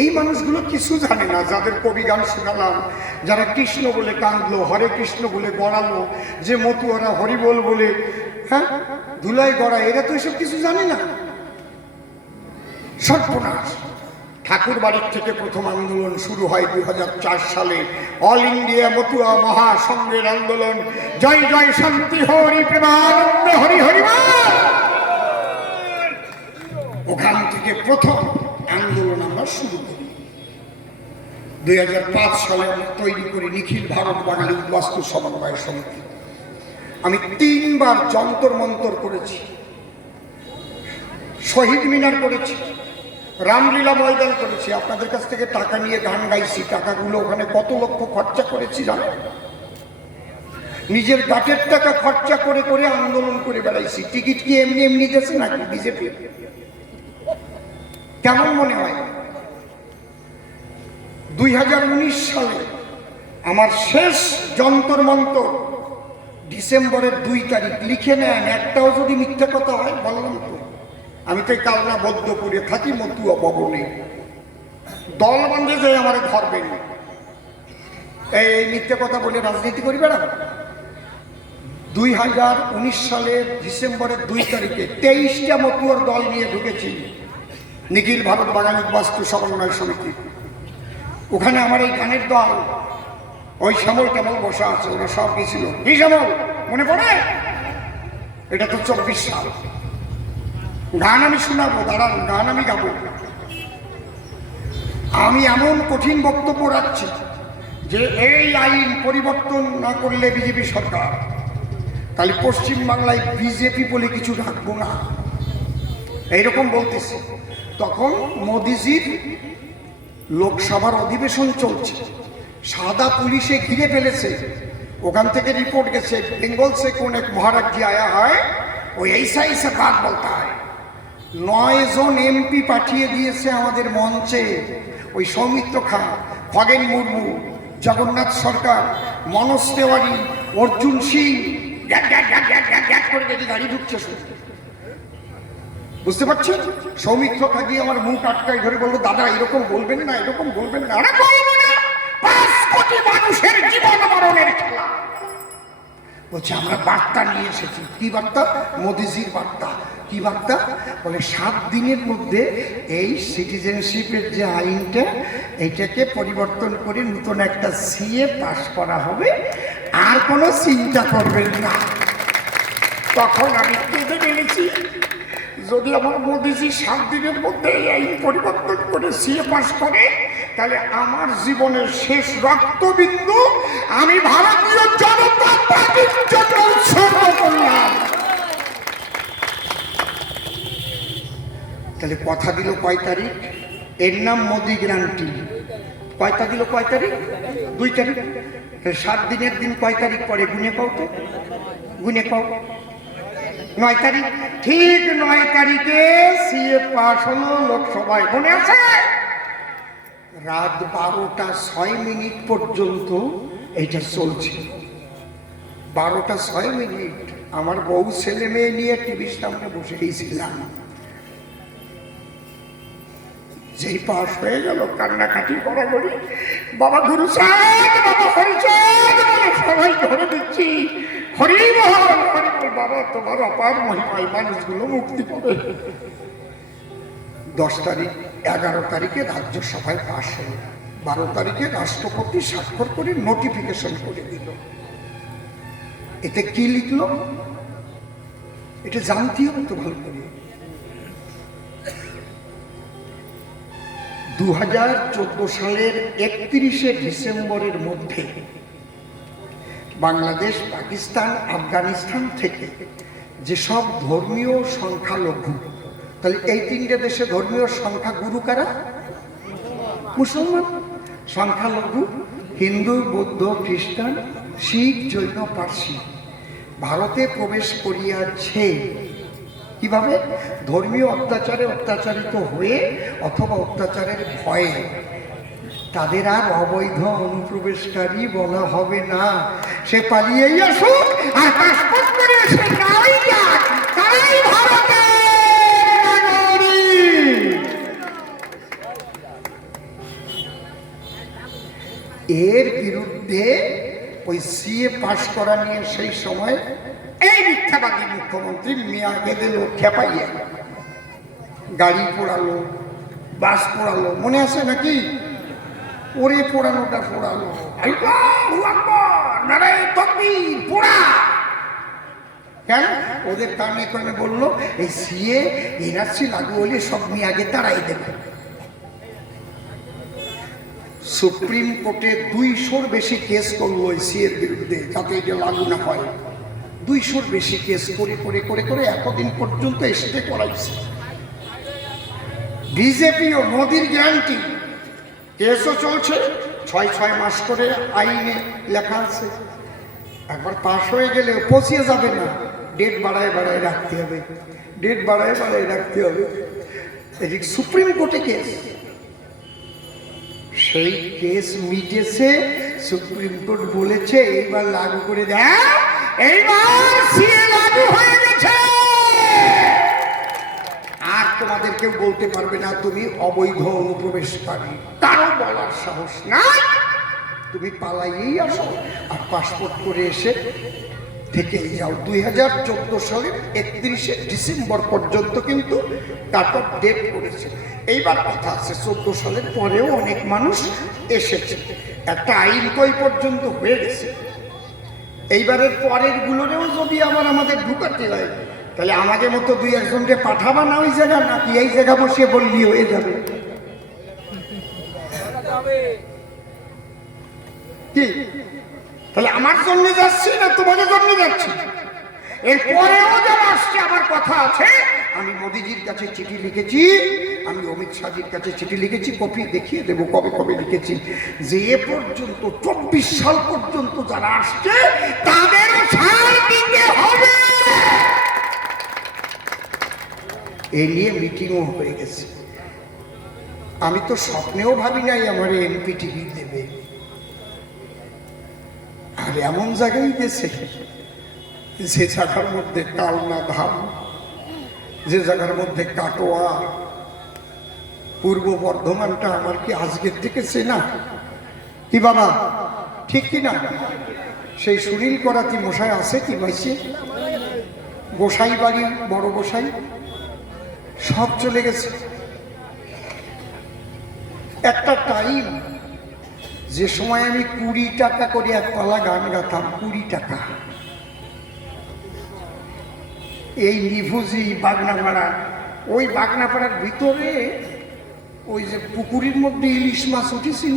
এই মানুষগুলো কিছু জানে না। যাদের কবি গান শোনালাম, যারা কৃষ্ণ বলে কাঁদলো, হরে কৃষ্ণ বলে গড়ালো, যে মতুয়ারা হরিবোল বলে হ্যাঁ ধুলাই গড়া, এরা তো এসব কিছু জানে না। সর্বনাশ। ঠাকুর বাড়ির থেকে প্রথম আন্দোলন শুরু হয় 2004 সালে। অল ইন্ডিয়া মতুয়া মহাসংঘের আন্দোলন। জয় জয় শান্তি হরি প্রেমানন্দ হরি হরি। ওখান থেকে প্রথম আন্দোলন আমরা শুরু করি। 2005 সালে আমরা তৈরি করি নিখিল ভারত বাঙালি বাস্তু সমন্বয় সমিতি। আমি 3 বার যন্তর মন্তর করেছি, শহীদ মিনার করেছি, রামলীলা ময়দান করেছি। আপনাদের কাছ থেকে টাকা নিয়ে গান গাইছি। টাকাগুলো ওখানে কত লক্ষ খরচা করেছি জানেন? নিজের গাটের টাকা খরচা করে করে আন্দোলন করে বেড়াইছি। টিকিট কি এমনি এমনি দিয়েছে নাকি বিজেপি? কেমন মনে হয়? 2019 সালে আমার শেষ যন্তর মন্তর ডিসেম্বরের 2 তারিখ। লিখে নেন, একটাও যদি মিথ্যা কথা হয় বললাম তো। আমি তো কালনা বদ্ধপুরে থাকি, মতুয়া ভবনে। দল বান্ধে যে আমার ধরবেন, এই মিথ্যা কথা বলে রাজনীতি করি বেড়াবো। 2019 সালের ডিসেম্বরের 2 তারিখে 23টা মতুয়ার দল নিয়ে ঢুকেছি নিখিল ভারত বাঙালি বাস্তু সমন্বয় সমিতি। ওখানে আমার এই গানের দল, ওই শ্যামল টেমল বসা আছে, ওরা সব গেছিল। কি শ্যামল মনে পড়ে? এটা তো 24 সাল। গান আমি শোনাবো, দাঁড়ান, গান আমি গাবো। আমি এমন কঠিন বক্তব্য রাখছি যে এই আইন পরিবর্তন না করলে বিজেপি সরকার, তাহলে পশ্চিমবাংলায় বিজেপি বলে কিছু রাখবো না, এইরকম বলতেছি। তখন মোদিজির লোকসভার অধিবেশন চলছে, সাদা পুলিশে ঘিরে ফেলেছে। ওখান থেকে রিপোর্ট গেছে, বেঙ্গল সে কোন এক মহারাজ জি আয়া হয়, ওই ऐसा ऐसा बात बोलता है। 9 জন এমপি পাঠিয়ে দিয়েছে আমাদের মঞ্চে, ওই সৌমিত্র খাঁ, খগেন মুর্মু, জগন্নাথ সরকার, মনোজ তেওয়ারি, অর্জুন সিং, গ্যাট গ্যাট গ্যাট গ্যাট গ্যাট গ্যাট করে দেখি গাড়ি ঢুকছে শুধু। বুঝতে পারছেন? সৌমিত্র খাঁ গিয়ে আমার মুখ আটকাই ধরে বললো, দাদা এরকম বলবেন না, এরকম বলবেন না। আরে বলবো না, 5 কোটি মানুষের জীবন মরণের খেলা। বলছে আমরা বার্তা নিয়ে এসেছি। কি বার্তা? মোদিজির বার্তা। কি বার্তা? বলে 7 দিনের মধ্যে এই সিটিজেনশিপের যে আইনটা, এইটাকে পরিবর্তন করে নতুন একটা সিএ পাস করা হবে, আর কোনো চিন্তা করবেন না। তখন আমি কেঁদে ফেলেছি, যদি আমার মোদিজি 7 দিনের মধ্যে এই আইন পরিবর্তন করে সিএ পাস করে, তাহলে আমার জীবনের শেষ রক্তবিন্দু আমি ভারতীয় জনতা পার্টির জন্য উৎসর্গ করলাম। তাহলে কথা দিল কয় তারিখ? এর নাম মোদি গ্যারান্টি। কয়টা দিল? কয় তারিখ? 2 তারিখ। 7 দিনের দিন কয় তারিখ পরে গুনে পাও তো? গুনে পাও। 9 তারিখ। ঠিক 9 তারিখে সিএ পাস হলো লোকসভায়। মনে আছে? রাত 12টা 6 মিনিট পর্যন্ত এইটা চলছে। 12টা 6 মিনিট আমার বউ ছেলে মেয়ে নিয়ে টিভির সামনে বসে গেছিলাম। যেই পাস হয়ে গেল, কান্নাকাটি করাগড়ি, বাবা গুরুচাঁদ, বাবা হরিচাঁদ বলে সবাই ধরে দিচ্ছি, হরি বল হরি বল। বাবা তোমার অপার মহিমায় মানুষগুলো মুক্তি পাবে। 10 তারিখ 11 তারিখে রাজ্যসভায় পাস হলো, 12 তারিখে রাষ্ট্রপতি স্বাক্ষর করে নোটিফিকেশন করে দিল। এতে কি লিখলো এটা জানতে হবে তো ভালো করে। 2014 সালের 31শে ডিসেম্বরের মধ্যে বাংলাদেশ, পাকিস্তান, আফগানিস্তান থেকে যেসব ধর্মীয় সংখ্যালঘু, তাহলে এই 3টে দেশে ধর্মীয় সংখ্যাগুরু কারা? মুসলমান। সংখ্যালঘু হিন্দু, বৌদ্ধ, খ্রিস্টান, শিখ, জৈন, পার্সি ভারতে প্রবেশ করিয়াছে। কিভাবে? ধর্মীয় অত্যাচারে অত্যাচারিত হয়ে অথবা অত্যাচারের ভয়ে। তাদের আর অবৈধ অনুপ্রবেশকারী বলা হবে না। সে পালিয়েই আসুক আর পাসপোর্ট করে এসে নাই যাক, তারাই ভারতের নাগরিক। এর বিরুদ্ধে ওই সিএ পাস করা নিয়ে সেই সময় এই মিথ্যাবাদী মুখ্যমন্ত্রী মিয়া গেদেল খেপাইয়া গাড়ি পোড়ালো, বাস পোড়ালো। মনে আছে নাকি? ওরে পোড়ানোটা পোড়ালো, আল্লাহু আকবার, নারায়ে তাকবীর, পোড়া। কেন? ওদের কানে কানে বললো এই সিএ এনআরসি লাগু হলে সব মিয়াকে তাড়াই দেবে। সুপ্রিম কোর্টে 200-র বেশি কেস করলো ওই সিএর বিরুদ্ধে, যাতে এটা লাগু না হয়। 200-র বেশি কেস করে করে করে করে এতদিন পর্যন্ত এসে করাইছে। বিজেপি ও মোদির গ্যারান্টি কেসও চলছে, 6 মাস করে আইনে লেখা আছে। একবার পাশ হয়ে গেলে পচিয়ে যাবে না, ডেট বাড়ায় বাড়ায় রাখতে হবে, ডেট বাড়ায় বাড়ায় রাখতে হবে। এদিকে সুপ্রিম কোর্টে কেস, সেই কেস মিটেছে। সুপ্রিম কোর্ট বলেছে এইবার লাগু করে দেয়, এইবার সিএ লাগু হয়ে গেছে। আর তোমাদের কেউ বলতে পারবে না তুমি অবৈধ অনুপ্রবেশকারী, কারো বলার সাহস নাই। তুমি পালাইয়েই আসো আর পাসপোর্ট করে এসে থেকেই যাও। 2014 সালের 31শে ডিসেম্বর পর্যন্ত কিন্তু তারপর ডেট করেছে। এইবার কথা আছে 14 সালের পরেও অনেক মানুষ এসেছে। একটা আইন কই পর্যন্ত হয়ে গেছে, এইবারের পরের গুলোরেও যদি আবার আমাদের ঢুকাতে হয়, তাহলে আমাদের মতো দুই একজনকে পাঠাবা না ওই জায়গা, নাকি এই জায়গা বসিয়ে বললি হয়ে যাবে? কি তাহলে আমার জন্য যাচ্ছি না তোমাদের জন্য যাচ্ছি? এরপরেও যারা আসছে আমার কথা আছে, আমি মোদিজির কাছে চিঠি লিখেছি, আমি অমিত শাহজির কাছে চিঠি লিখেছি, কপি দেখিয়ে দেবো কবে কবে লিখেছি, যে এ পর্যন্ত 24 সাল পর্যন্ত যারা আসছে তাদেরও ছাড় দিতে হবে। এই নিয়ে মিটিংও হয়ে গেছে। আমি তো স্বপ্নেও ভাবি নাই আমার এমপি টিকিট দেবে, আর এমন জায়গায় গেছে যে জায়গার মধ্যে কালনা ধাম, যে জায়গার মধ্যে কাটোয়া, পূর্ব বর্ধমানটা আমার কি আজকের থেকে চেনা? কি বাবা ঠিক কি না? সেই সুনীল করাতি মশাই আছে কি মাইছে, গোসাই বাড়ি বড় গোসাই সব চলে গেছে। একটা টাইম যে সময় আমি 20 টাকা করে এক পালা গান গাতাম, 20 টাকা। এই নিভুজি বাগনাপাড়া, ওই বাগনাপাড়ার ভিতরে ওই যে পুকুরের মধ্যে ইলিশ মাছ উঠেছিল,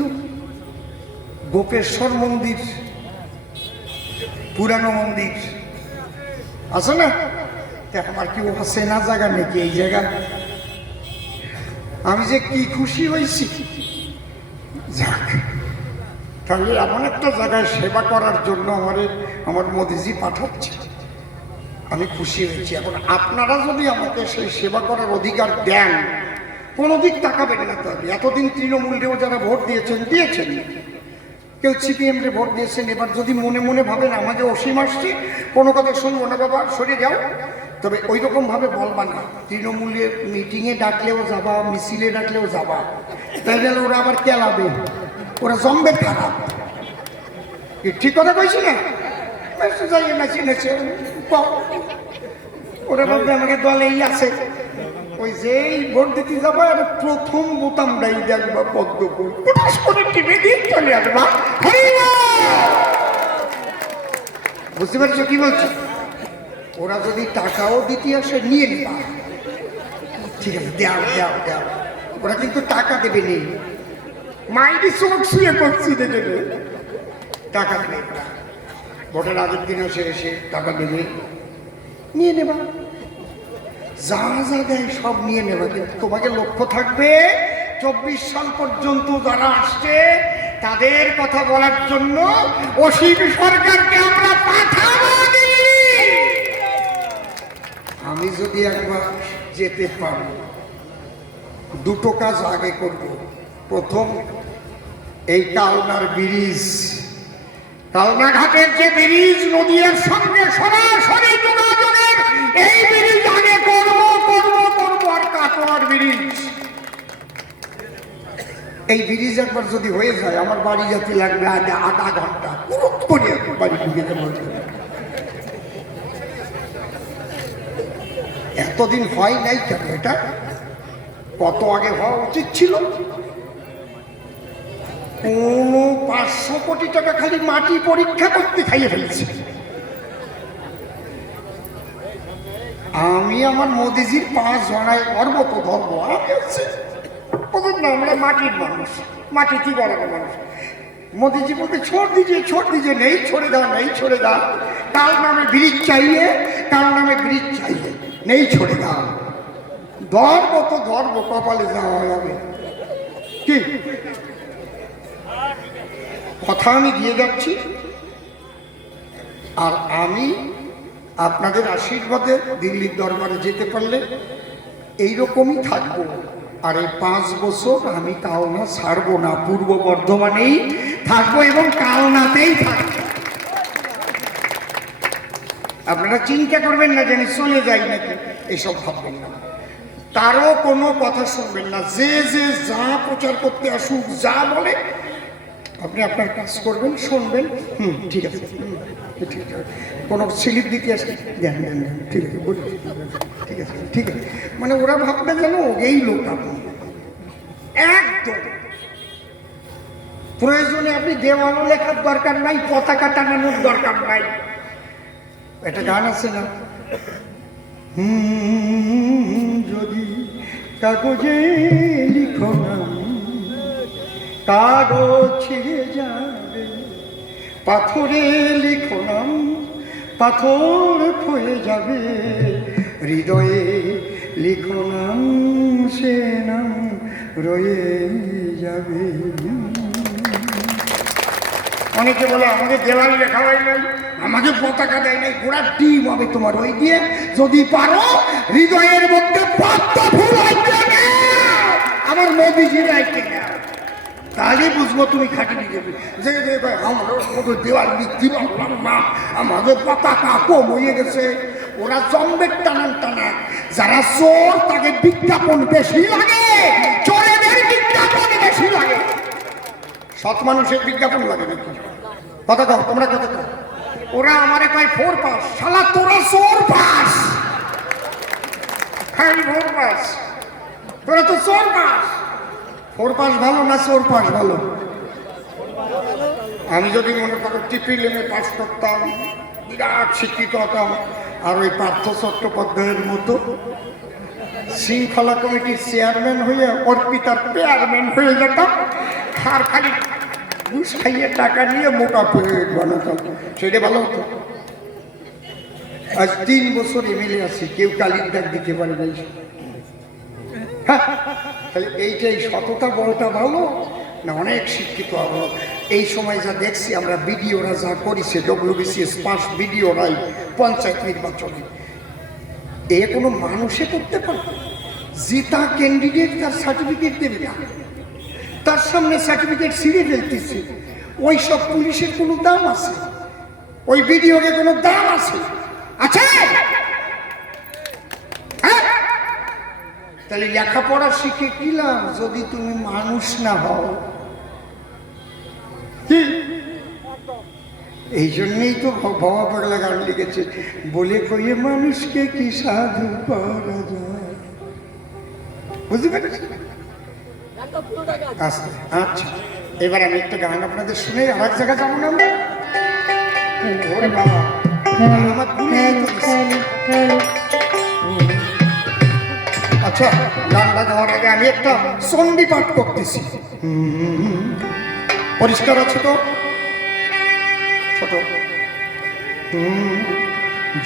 গোপেশ্বর মন্দির, পুরানো মন্দির আছে না? আমার কি চেনা জায়গা নাকি এই জায়গা? আমি যে কি খুশি হয়েছি, যাক তাহলে এমন একটা জায়গায় সেবা করার জন্য আমার মোদিজি পাঠাচ্ছে, আমি খুশি হয়েছি। এখন আপনারা যদি আমাকে সেই সেবা করার অধিকার দেন, কোনো দিক তাকাবেন না। তবে এতদিন তৃণমূলেও যারা ভোট দিয়েছেন, কেউ সিপিএম রে ভোট দিয়েছেন, এবার যদি মনে মনে ভাবেন আমাকে অসীম আসছে, কোনো কথা শুনবো না বাবা, সরে যাও, তবে ওই রকম ভাবে বলবা না। তৃণমূলের মিটিংয়ে ডাকলেও যাবা, মিছিলে ডাকলেও যাবা, তাই গেলে ওরা আবার কেলাবে, ওরা জমবে খারাপ। ঠিক কথা কইছি না? যাই নাচি নাচে ওরা ভাববে আমাকে দলেই আছে। ওই যেই ভোট দিতে যাবো, আর প্রথম বোতামটাই দেখবা পদ্মপুর, করে টিপে দিয়ে চলে আসবা। বুঝতে পারছো কি বলছি? ওরা যদি টাকাও দিতে আসে নিয়ে নিবা, ঠিক আছে, দেও দেও দেও, ওরা কিন্তু টাকা দেবে নেই, মাইন্ডে চোখ শুয়ে করছি দেবে, টাকা দেবে। ভোটের আগের দিন এসে টাকা দেবে, নিয়ে নেবা, যা যা দেয় সব নিয়ে নেবা। কিন্তু তোমাকে লক্ষ্য থাকবে 24 সাল পর্যন্ত যারা আসছে তাদের কথা বলার জন্য অসীম সরকারকে আমরা পাঠাবো। আমি যদি একবার যেতে পারি, দুটো কাজ আগে করব। প্রথম, এই কালনার ব্রিজ, কালনা ঘাটের যে ব্রিজ নদীর সঙ্গে সরাসরি যোগাযোগের, এই ব্রিজ আগে করব করব করব। আর কাটোয়ার ব্রিজ, এই ব্রিজ একবার যদি হয়ে যায়, আমার বাড়ি যেতে লাগবে আধা ঘন্টা, পুরো করে বাড়ি ঢুকে বলতে। এতদিন হয় নাই কেন? এটা কত আগে হওয়া উচিত ছিল। 500 কোটি টাকা খালি মাটি পরীক্ষা করতে খাইয়ে ফেলেছে। আমি আমার মোদিজির 5 জনায় গর্ব তো ধর্ম, আমি হচ্ছে না, আমরা মাটির মানুষ, মাটি কি গড়ানো মানুষ। মোদিজি বলতে ছোট দিজিয়ে, নেই ছোড়ে দাও, নেই ছোড়ে দাও, কাল নামে ব্রিজ চাইয়ে, কাল নামে ব্রিজ চাইয়ে, নেই ছোড়ে দাও, ধর্ম তো ধর্ম, কপালে যাওয়া হবে। কি কথা আমি দিয়ে যাচ্ছি। আর আমি আপনাদের আশীর্বাদে দিল্লির দরবারে যেতে পারলে এইরকমই থাকবো। আর এই 5 বছর আমি কালনা ছাড়বো না, পূর্ব বর্ধমানেই থাকবো এবং কালনাতেই থাকবো। আপনারা চিন্তা করবেন না যে আমি চলে যাই নাকি, এইসব ভাববেন না, কারো কোনো কথা শুনবেন না। যে যা প্রচার করতে আসুক, যা বলে, আপনি আপনার কাজ করবেন, শুনবেন, ঠিক আছে, ঠিক আছে, কোনো স্লিপ দিতে আসে, জ্ঞান জ্ঞান জ্ঞান, ঠিক আছে, বলছি, ঠিক আছে, ঠিক আছে, মানে ওরা ভাববে যেন এই লোক আপনি একদম। প্রয়োজনে আপনি দেওয়ালও লেখার দরকার নাই, পতাকা টানানোর দরকার নাই। একটা গান আছে না, যদি কাগজে লিখো না কাগজ ছিঁড়ে যাবে, পাথরে লিখো নাম পাথর ক্ষয়ে যাবে, হৃদয়ে লিখো নাম সে নাম রয়ে যাবে। অনেকে বলে আমাকে দেওয়াল লেখা হয় নাই, আমাকে পতাকা দেয় নাই, ঘোড়ার ডিম হবে তোমার ওই দিয়ে যদি পারো হৃদয়ের মধ্যে পদ্ম ফুল আইতে না, আমার মোদিজির আইতে না, তাহলে বুঝবো তুমি খাটিয়ে দেবে। যে আমার দেওয়াল লিখতে পারলাম না, আমাদের পতাকা কম হয়ে গেছে। ওরা জম্বের টানান টানা, যারা চোর তাকে বিজ্ঞাপন বেশি লাগে, চোরেদের বিজ্ঞাপন বেশি লাগে, সৎ মানুষের বিজ্ঞাপন লাগে নাকি? কথা কও, তোমরা কথা কও। ওরা আমারে কয় 4 পাস, শালা তোরা 4 পাস, খাই 4 পাস, তোরা তো 4 পাস। 4 পাস ভালো না 4 পাস ভালো? আমি যদি মনে করো টিপিলেমে পাস করতাম, বিরাট শিক্ষিত হতাম, আর ওই পার্থ চট্টোপাধ্যায়ের মতো শৃঙ্খলা কমিটির চেয়ারম্যান হয়ে অর্পিতার চেয়ারম্যান হয়ে যেতাম, আর খালি ঘুষ খাইয়ে টাকা নিয়ে মোটা পেট বানাতাম, সেটা ভালো হতো। আজ 3 বছর এমএলএ আছি, কেউ কালির ডাক দিতে পারে নাই। তাহলে এইটাই সততা বড়টা ভালো না অনেক শিক্ষিত হবো? এই সময় যা দেখছি আমরা, বিডিওরা যা করেছে, ডব্লিউবিসিএস পাস বিডিওরাই পঞ্চায়েত নির্বাচনে, এ কোনো মানুষে করতে পারবে? জিতা ক্যান্ডিডেট তার সার্টিফিকেট দেবে না, তার সামনে সার্টিফিকেট ছিঁড়ে ফেলতেছে। ওই সব পুলিশের কোনো দাম আছে? ওই বিডিওর কোনো দাম আছে? আছে? তাহলে লেখাপড়া শিখে কি লাভ যদি তুমি মানুষ না হও? এই জন্যই তো ভবা পাগলা গান লিখেছে, বলে কইয়ে মানুষকে কি সাধু করা যায়। বুঝতে পেরেছি? আচ্ছা, এবার আমি একটা গান আপনাদের শুনে আর এক জায়গায় যাবো না আমরা। ওরে বাবা, আমার আচ্ছা, গানটা গাওয়ার আগে আমি একটা চণ্ডী পাঠ করতেছি। পরিষ্কার আছে তো? ছোট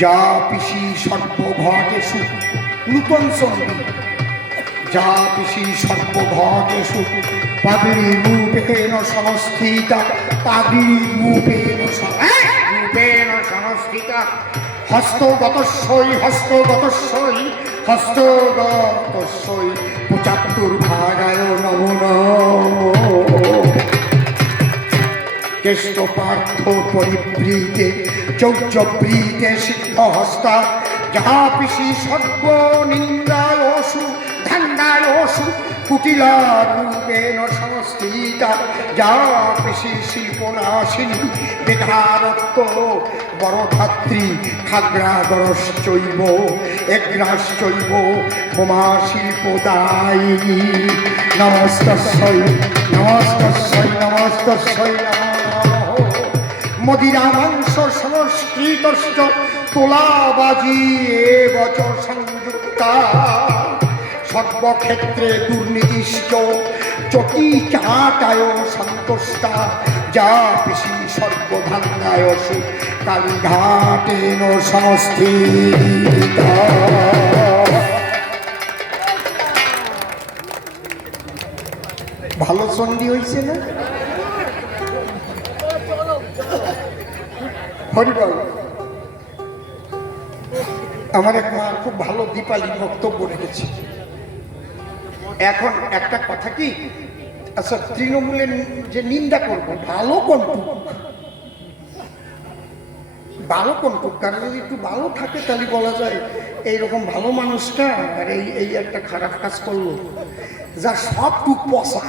যা পিসি সর্বঘটেষু, নূতন চণ্ডী। যা পিসি সর্বঘটেষু পাগড়ি রূপেণ সংস্থিতা, পাগড়ি রূপেণ সংস্থিতা, হস্তগতস্যই হস্তগতস্যই হস্তগতস্যই 75 ভাগায় নমো নমঃ। কেষ্ট পার্থ পরিবৃতে চৌর্যবৃতে সিদ্ধহস্তা, যাহা পিসি সর্বনিন্দায়সু ধান্দায়সু কুটিলা রূপেণ সংস্থিতা, যা পিসি শিল্পনাশিনী বেকারত্ব বরধাত্রী খাগ্রাগরশ্চৈব এগ্রাশ্চৈব বোমা শিল্পদায়িনী। নমস্তস্যৈ নমস্তস্যৈ নমস্তস্যৈ নমঃ। মদিরা মাংস সংস্কৃতশ্চ তোলাবাজি এবচ সংযুক্তা, সর্বক্ষেত্রে দুর্নীতিশ্চ চটি চাটায় সন্তুষ্টা, যা পিসি সর্বধান্দায়সু কালীঘাটেন সংস্থিতা। ভালো চণ্ডী হয়েছে না? হরিবল। আমার এক মা খুব ভালো দীপালি বক্তব্য রেখেছে। এখন একটা কথা কি, আচ্ছা তৃণমূলের যে নিন্দা করবো, ভালো কোনটুক, ভালো কোনটুক, কারণ যদি একটু ভালো থাকে তাহলে বলা যায় এইরকম ভালো মানুষটা আর এই একটা খারাপ কাজ করলো, যা সব টুক পচা,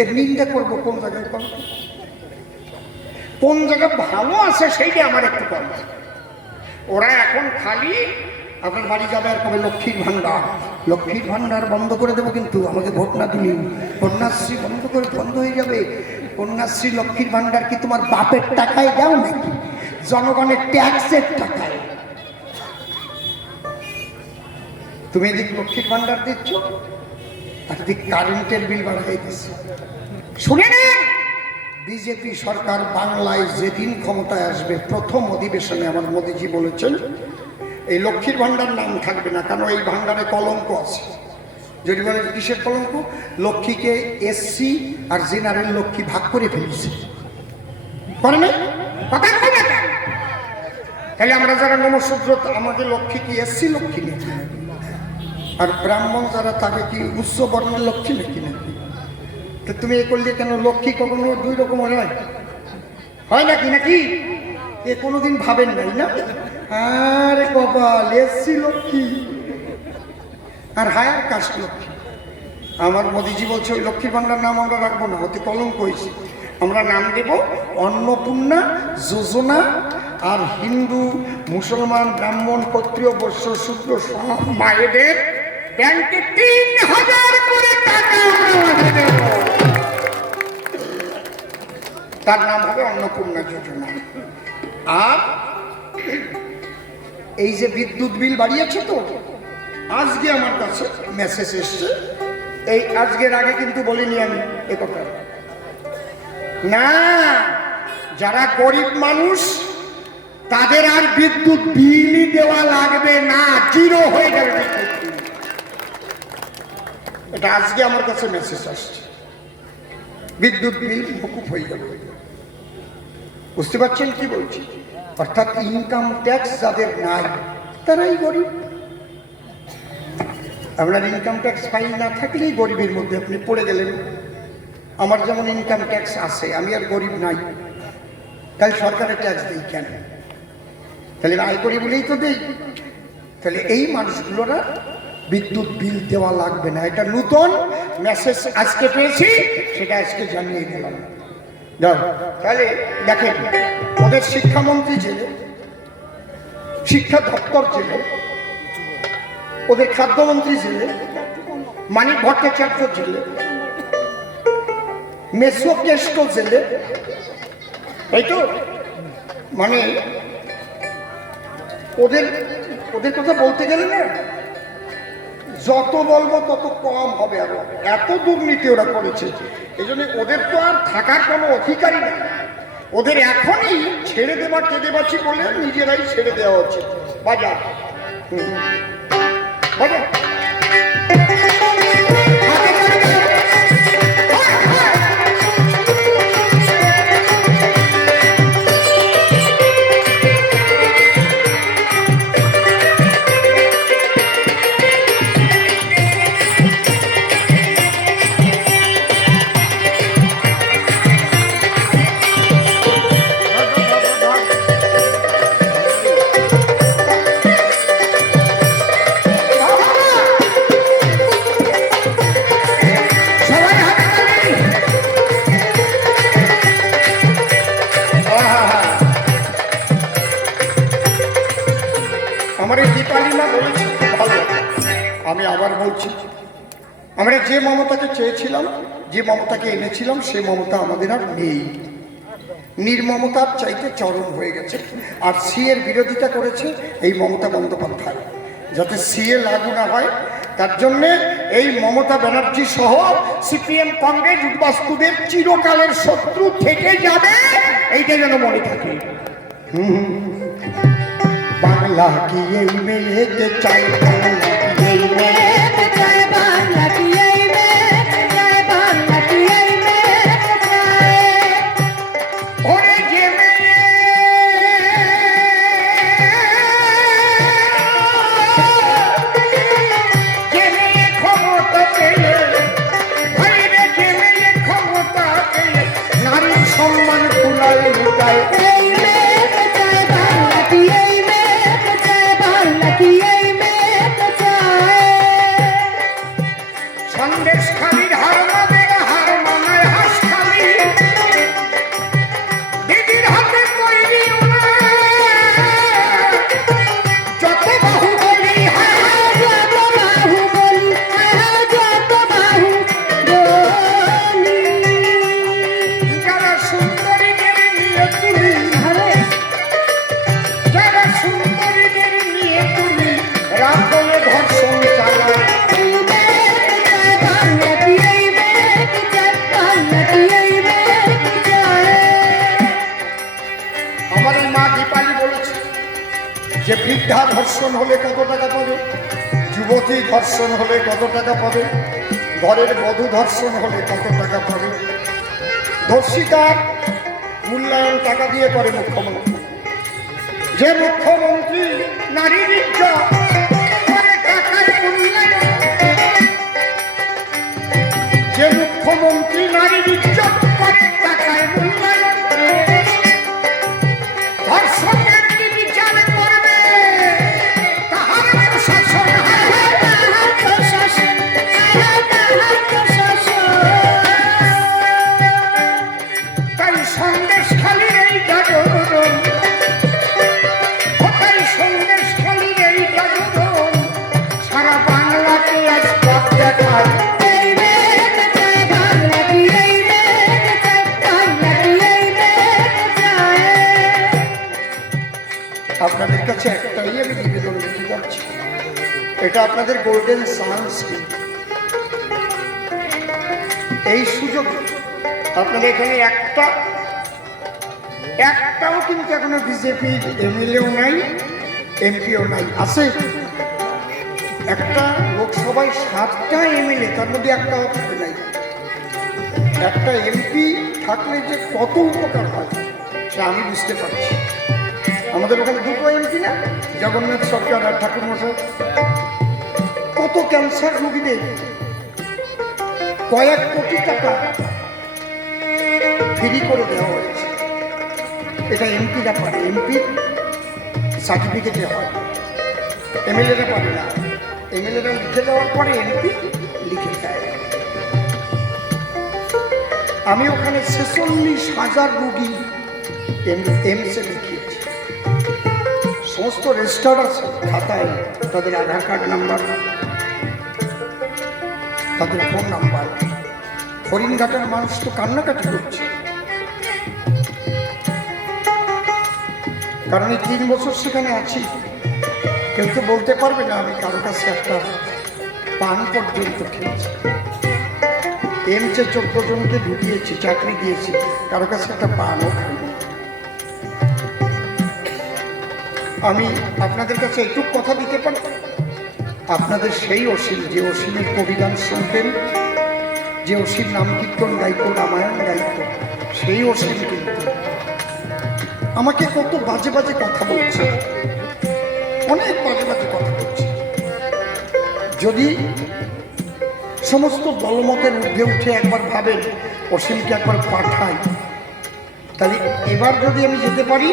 এর নিন্দা করবো কোন জায়গায়? কোন জায়গায় ভালো আছে সেইটা আমার একটু কম। ওরা এখন খালি আপনার বাড়ি যাবে আর কবে লক্ষ্মীর ভাণ্ডার। লক্ষ্মীর ভাণ্ডার বন্ধ করে দেবো, কিন্তু আমাকে ভোট না দিলি কন্যাশ্রী বন্ধ হয়ে যাবে। কন্যাশ্রী লক্ষ্মীর ভাণ্ডার কি তোমার বাপের টাকায় দাও নাকি জনগণের ট্যাক্সের টাকায়? তুমি এদিক লক্ষ্মীর ভাণ্ডার দিচ্ছ আর এদিক কারেন্টের বিল বাড়াই দিচ্ছে। শুনে নেন, বিজেপি সরকার বাংলায় যেদিন ক্ষমতায় আসবে, প্রথম অধিবেশনে আমার মোদিজি বলেছেন এই লক্ষ্মীর ভাণ্ডার নাম থাকবে না, কারণ এই ভাণ্ডারে কলঙ্ক আছে। যদি বলে কিসের কলঙ্ক? লক্ষ্মীকে এসসি আর জেনারেল লক্ষ্মী ভাগ করে ফেলেছে, করে না? কথা কই না কেন? তাহলে আমরা যারা নমশূদ্র আমাদের লক্ষ্মী কি এসসি লক্ষ্মী নাকি? আর ব্রাহ্মণ যারা তাকে কি উচ্চ বর্ণের লক্ষ্মী নাকি নাকি? তো তুমি এ করলে কেন? লক্ষ্মী কখনো দুই রকম হয় নাকি নাকি? এ কোনোদিন ভাবেন নাই না? আরে কপাল, এসসি লক্ষ্মী আর হায়ার কাস্ট লক্ষ্মী। আমার মোদিজি বলছে ওই লক্ষ্মীর ভাণ্ডার নাম আমরা রাখবো না, অতি কলঙ্ক হয়েছে। আমরা নাম দেব অন্নপূর্ণা যোজনা। আর হিন্দু, মুসলমান, ব্রাহ্মণ, ক্ষত্রিয়, বৈশ্য, শূদ্র সব মায়েদের ব্যাংকে ৩,০০০ করে টাকা দেব, তার নাম হবে অন্নপূর্ণা যোজনা। আর এই যে বিদ্যুৎ বিল বাড়িয়েছে, তো আজকে আমার কাছে মেসেজ এসছে, এই আজকের আগে কিন্তু বলিনি আমি এ কথা না, যারা গরিব মানুষ তাদের আর বিদ্যুৎ বিলই দেওয়া লাগবে না, জিরো হয়ে যাবে বিদ্যুৎ বিল। এটা আজকে আমার কাছে মেসেজ আসছে, বিদ্যুৎ বিল মকুব হয়ে যাবে। বুঝতে পারছেন কি বলছি? অর্থাৎ ইনকাম ট্যাক্স যাদের নাই তারাই গরিব। আপনার ইনকাম ট্যাক্স ফাইল না থাকলেই গরিবের মধ্যে আপনি পড়ে গেলেন। আমার যেমন ইনকাম ট্যাক্স আছে, আমি আর গরিব নাই, তাহলে সরকারের ট্যাক্স দিই কেন? তাহলে আয় করি বলেই তো দেই। তাহলে এই মানুষগুলোরা বিদ্যুৎ বিল দেওয়া লাগবে না। এটা নতুন মেসেজ আজকে পেয়েছি, সেটা আজকে জানিয়ে দিলাম। তাহলে দেখেন, ওদের শিক্ষামন্ত্রী জেলে, শিক্ষা দপ্তর জেলে, ওদের খাদ্যমন্ত্রী জেলে, মানিক ভট্টাচার্য জেলে, মেসোকেষ্ট জেলে। এই তো মানে ওদের ওদের কথা বলতে গেলে না, যত বলবো তত কম হবে। আরো এত দুর্নীতি ওরা করেছে, এই জন্য ওদের তো আর থাকার কোনো অধিকারই নেই। ওদের এখনই ছেড়ে দেওয়া কেঁদেবাছি বলে নিজেরাই ছেড়ে দেওয়া হচ্ছে। বাজা বাজা আমি আবার বলছি, আমরা যে মমতাকে চেয়েছিলাম, যে মমতাকে এনেছিলাম, সে মমতা আমাদের আর নেই। নির্মমতার চাইতে চরম হয়ে গেছে। আর সিএর বিরোধিতা করেছে এই মমতা বন্দ্যোপাধ্যায়, যাতে সিএ লাগু না হয় তার জন্যে এই মমতা ব্যানার্জি সহ সিপিএম কংগ্রেস উদ্বাস্তুদের চিরকালের শত্রু থেকে যাবে, এইটা যেন মনে থাকে। বাংলা কি এই মেয়েকে চাই, বাংলা কি এই মেয়েকে চাই, বাংলা কি এই মেয়েকে চাই, বাংলা কি এই মেয়েকে চাই। ওরে যে মেয়ে, যে মেয়ে ক্ষমতা পেলে, ভাই রে যে মেয়ে ক্ষমতা পেলে নারীর সম্মান কুলায় লুটায়। এই মেয়েকে চাই, বাংলা কি এই মেয়েকে চাই, বাংলা কি এই মেয়েকে ধর্ষণ হলে কত টাকা পাবে, যুবতী ধর্ষণ হলে কত টাকা পাবে, ঘরের বধূ ধর্ষণ হলে কত টাকা পাবে। ধর্ষিতার মূল্যায়ন টাকা দিয়ে করে মুখ্যমন্ত্রী। যে মুখ্যমন্ত্রী নারী ইজ্জত করে টাকায় মূল্যায়ন, যে মুখ্যমন্ত্রী নারী ইজ্জত করে টাকায় মূল্যায়ন, ধর্ষকের কি বিচার করবে তাহার শাসন। তাই সন্দেশখালীর এই জাগরণ, তাই সন্দেশখালীর এই জাগরণ সারা বাংলাকে আজ পথ দেখায়। আপনাদের কাছে একটাই আমি নিবেদন করতে যাচ্ছি, এটা আপনাদের গোল্ডেন চান্স। এই সুযোগে আপনাদের এখানে একটাও কিন্তু এখনো বিজেপির এমএলএও নাই, এমপিও নাই। আছে একটা লোকসভায় 7টা এমএলএ, তার মধ্যে একটাও থাকবে নাই। একটা এমপি থাকলে যে কত উপকার হয় সে আমি বুঝতে পারছি। আমাদের ওখানে 2টো এমপি না, জগন্নাথ সরকার আর ঠাকুর মশাই, কত ক্যান্সার রোগীদের কয়েক কোটি টাকা ফ্রি করে দেওয়া হয়েছে। এটা এমপিরা পারে, এমপির সার্টিফিকেটে হয়, এমএলএরা পারে না। এমএলএরা লিখে দেওয়ার পরে এমপি লিখে দেয়। আমি ওখানে 46,000 রুগী এমসে লিখিয়েছি। সমস্ত রেজিস্টার্ড আছে খাতায়, তাদের আধার কার্ড নাম্বার, তাদের ফোন নাম্বার। হরিণঘাটের মানুষ তো কান্নাকাটি করছে, কারণ এই 3 বছর সেখানে আছি। কেউ তো বলতে পারবে না আমি কারো কাছে একটা পান পর্যন্ত খেয়েছি। এমসে 14 জনকে ঢুকিয়েছি, চাকরি দিয়েছি, কারো কাছে একটা পানও খাইনি। আমি আপনাদের কাছে এইটুকু কথা দিতে পারি, আপনাদের সেই অসীম, যে অসীমের কবিগান শুনতেন, যে অসীম নাম কীর্তন গাইত, রামায়ণ গাইত, সেই অসীম কিন্তু আমাকে কত বাজে বাজে কথা বলছে, অনেক বাজে বাজে কথা বলছে। যদি সমস্ত দলমতের ঊর্ধ্বে উঠে একবার ভাবেন অসীমকে একবার পাঠাই, তাহলে এবার যদি আমি যেতে পারি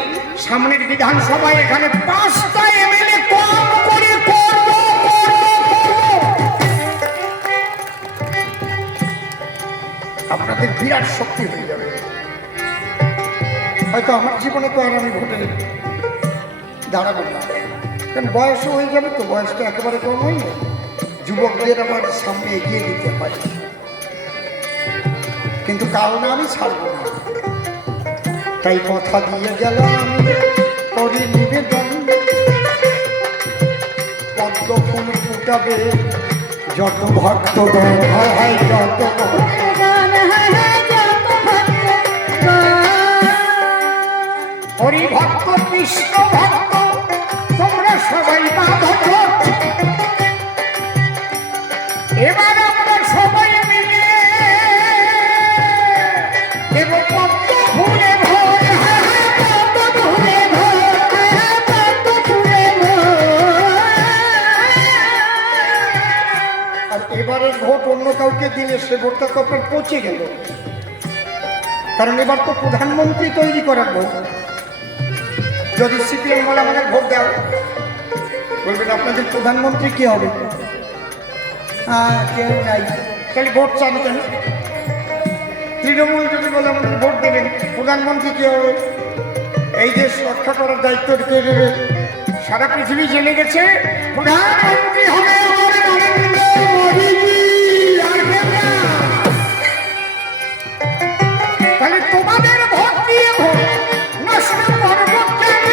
সামনের বিধানসভায়, এখানে 5টা এমএলএ কম করে করব। আপনাদের বিরাট শক্তি হয়ে যাবে। হয়তো আমার জীবনে তো আর আমি ভোটে দাঁড়াবো না, কারণ বয়সও হয়ে যাবে, তো বয়স তো একেবারে কম হয় না। যুবকদের আমার সামনে এগিয়ে দিতে পারি, কিন্তু কাল না আমি ছাড়বো না। তাই কথা দিয়ে গেলাম আমি করি নিবেদন, পদ্ম ফুল ফুটাবে যত ভক্তগণ, হয় যত হরি ভক্ত কৃষ্ণ ভক্ত তোমরা সবাই বাঁধো। এবার আমরা সবাই মিলে দেব পদ্ম ফুলে ভোর, পদ্ম ফুলে ভোর, পদ্ম ফুলে ভোর। আর এবারের ভোট অন্য কাউকে দিলে সে ভোটটা তো আপনার পচে গেল, কারণ এবার তো প্রধানমন্ত্রী তৈরি করার ভোট। যদি সিপিএম বলে আমাদের ভোট দাও, বলবেন আপনাদের প্রধানমন্ত্রী কি হবে? কেউ নাই, তাহলে ভোট চান কেন? তৃণমূল যদি বলে আমাদের ভোট দেবেন, প্রধানমন্ত্রী কি হবে? এই দেশ রক্ষা করার দায়িত্ব কে দেবে? সারা পৃথিবী জেনে গেছে প্রধানমন্ত্রী হবে আমার নরেন্দ্র মোদীজি। তাহলে তোমাদের ভোট দিয়ে ভোট নষ্ট করব কেন?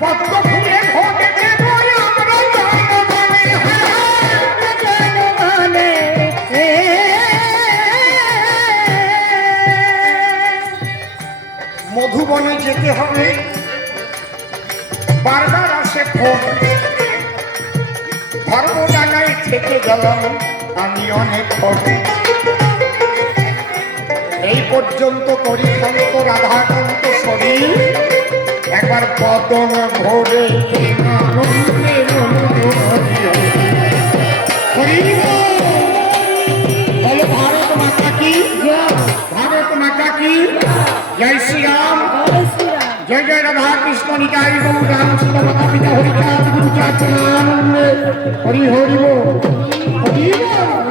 পদ্ম ফুলে ভোট দেব আমরা জনগণে, জনগণে। মধুবনে যেতে হবে আসছে ফোন, ধর্মডাঙ্গায় থেকে গেলাম আমি অনেকক্ষণ। এই পর্যন্ত করি শান্ত রাধাকান্ত শরীর, একবার বদন ভরে বলো ভারত মাতা কি, ভারত মাতা কি, জয় শ্রীরাম, জয় শ্রীরাম। জয় জয় রাধা কৃষ্ণ নিতাই গৌর রামচন্দ্র মাতা পিতা হরিচাঁদ গুরু চাঁদ হরি হরি বল, হরি বল।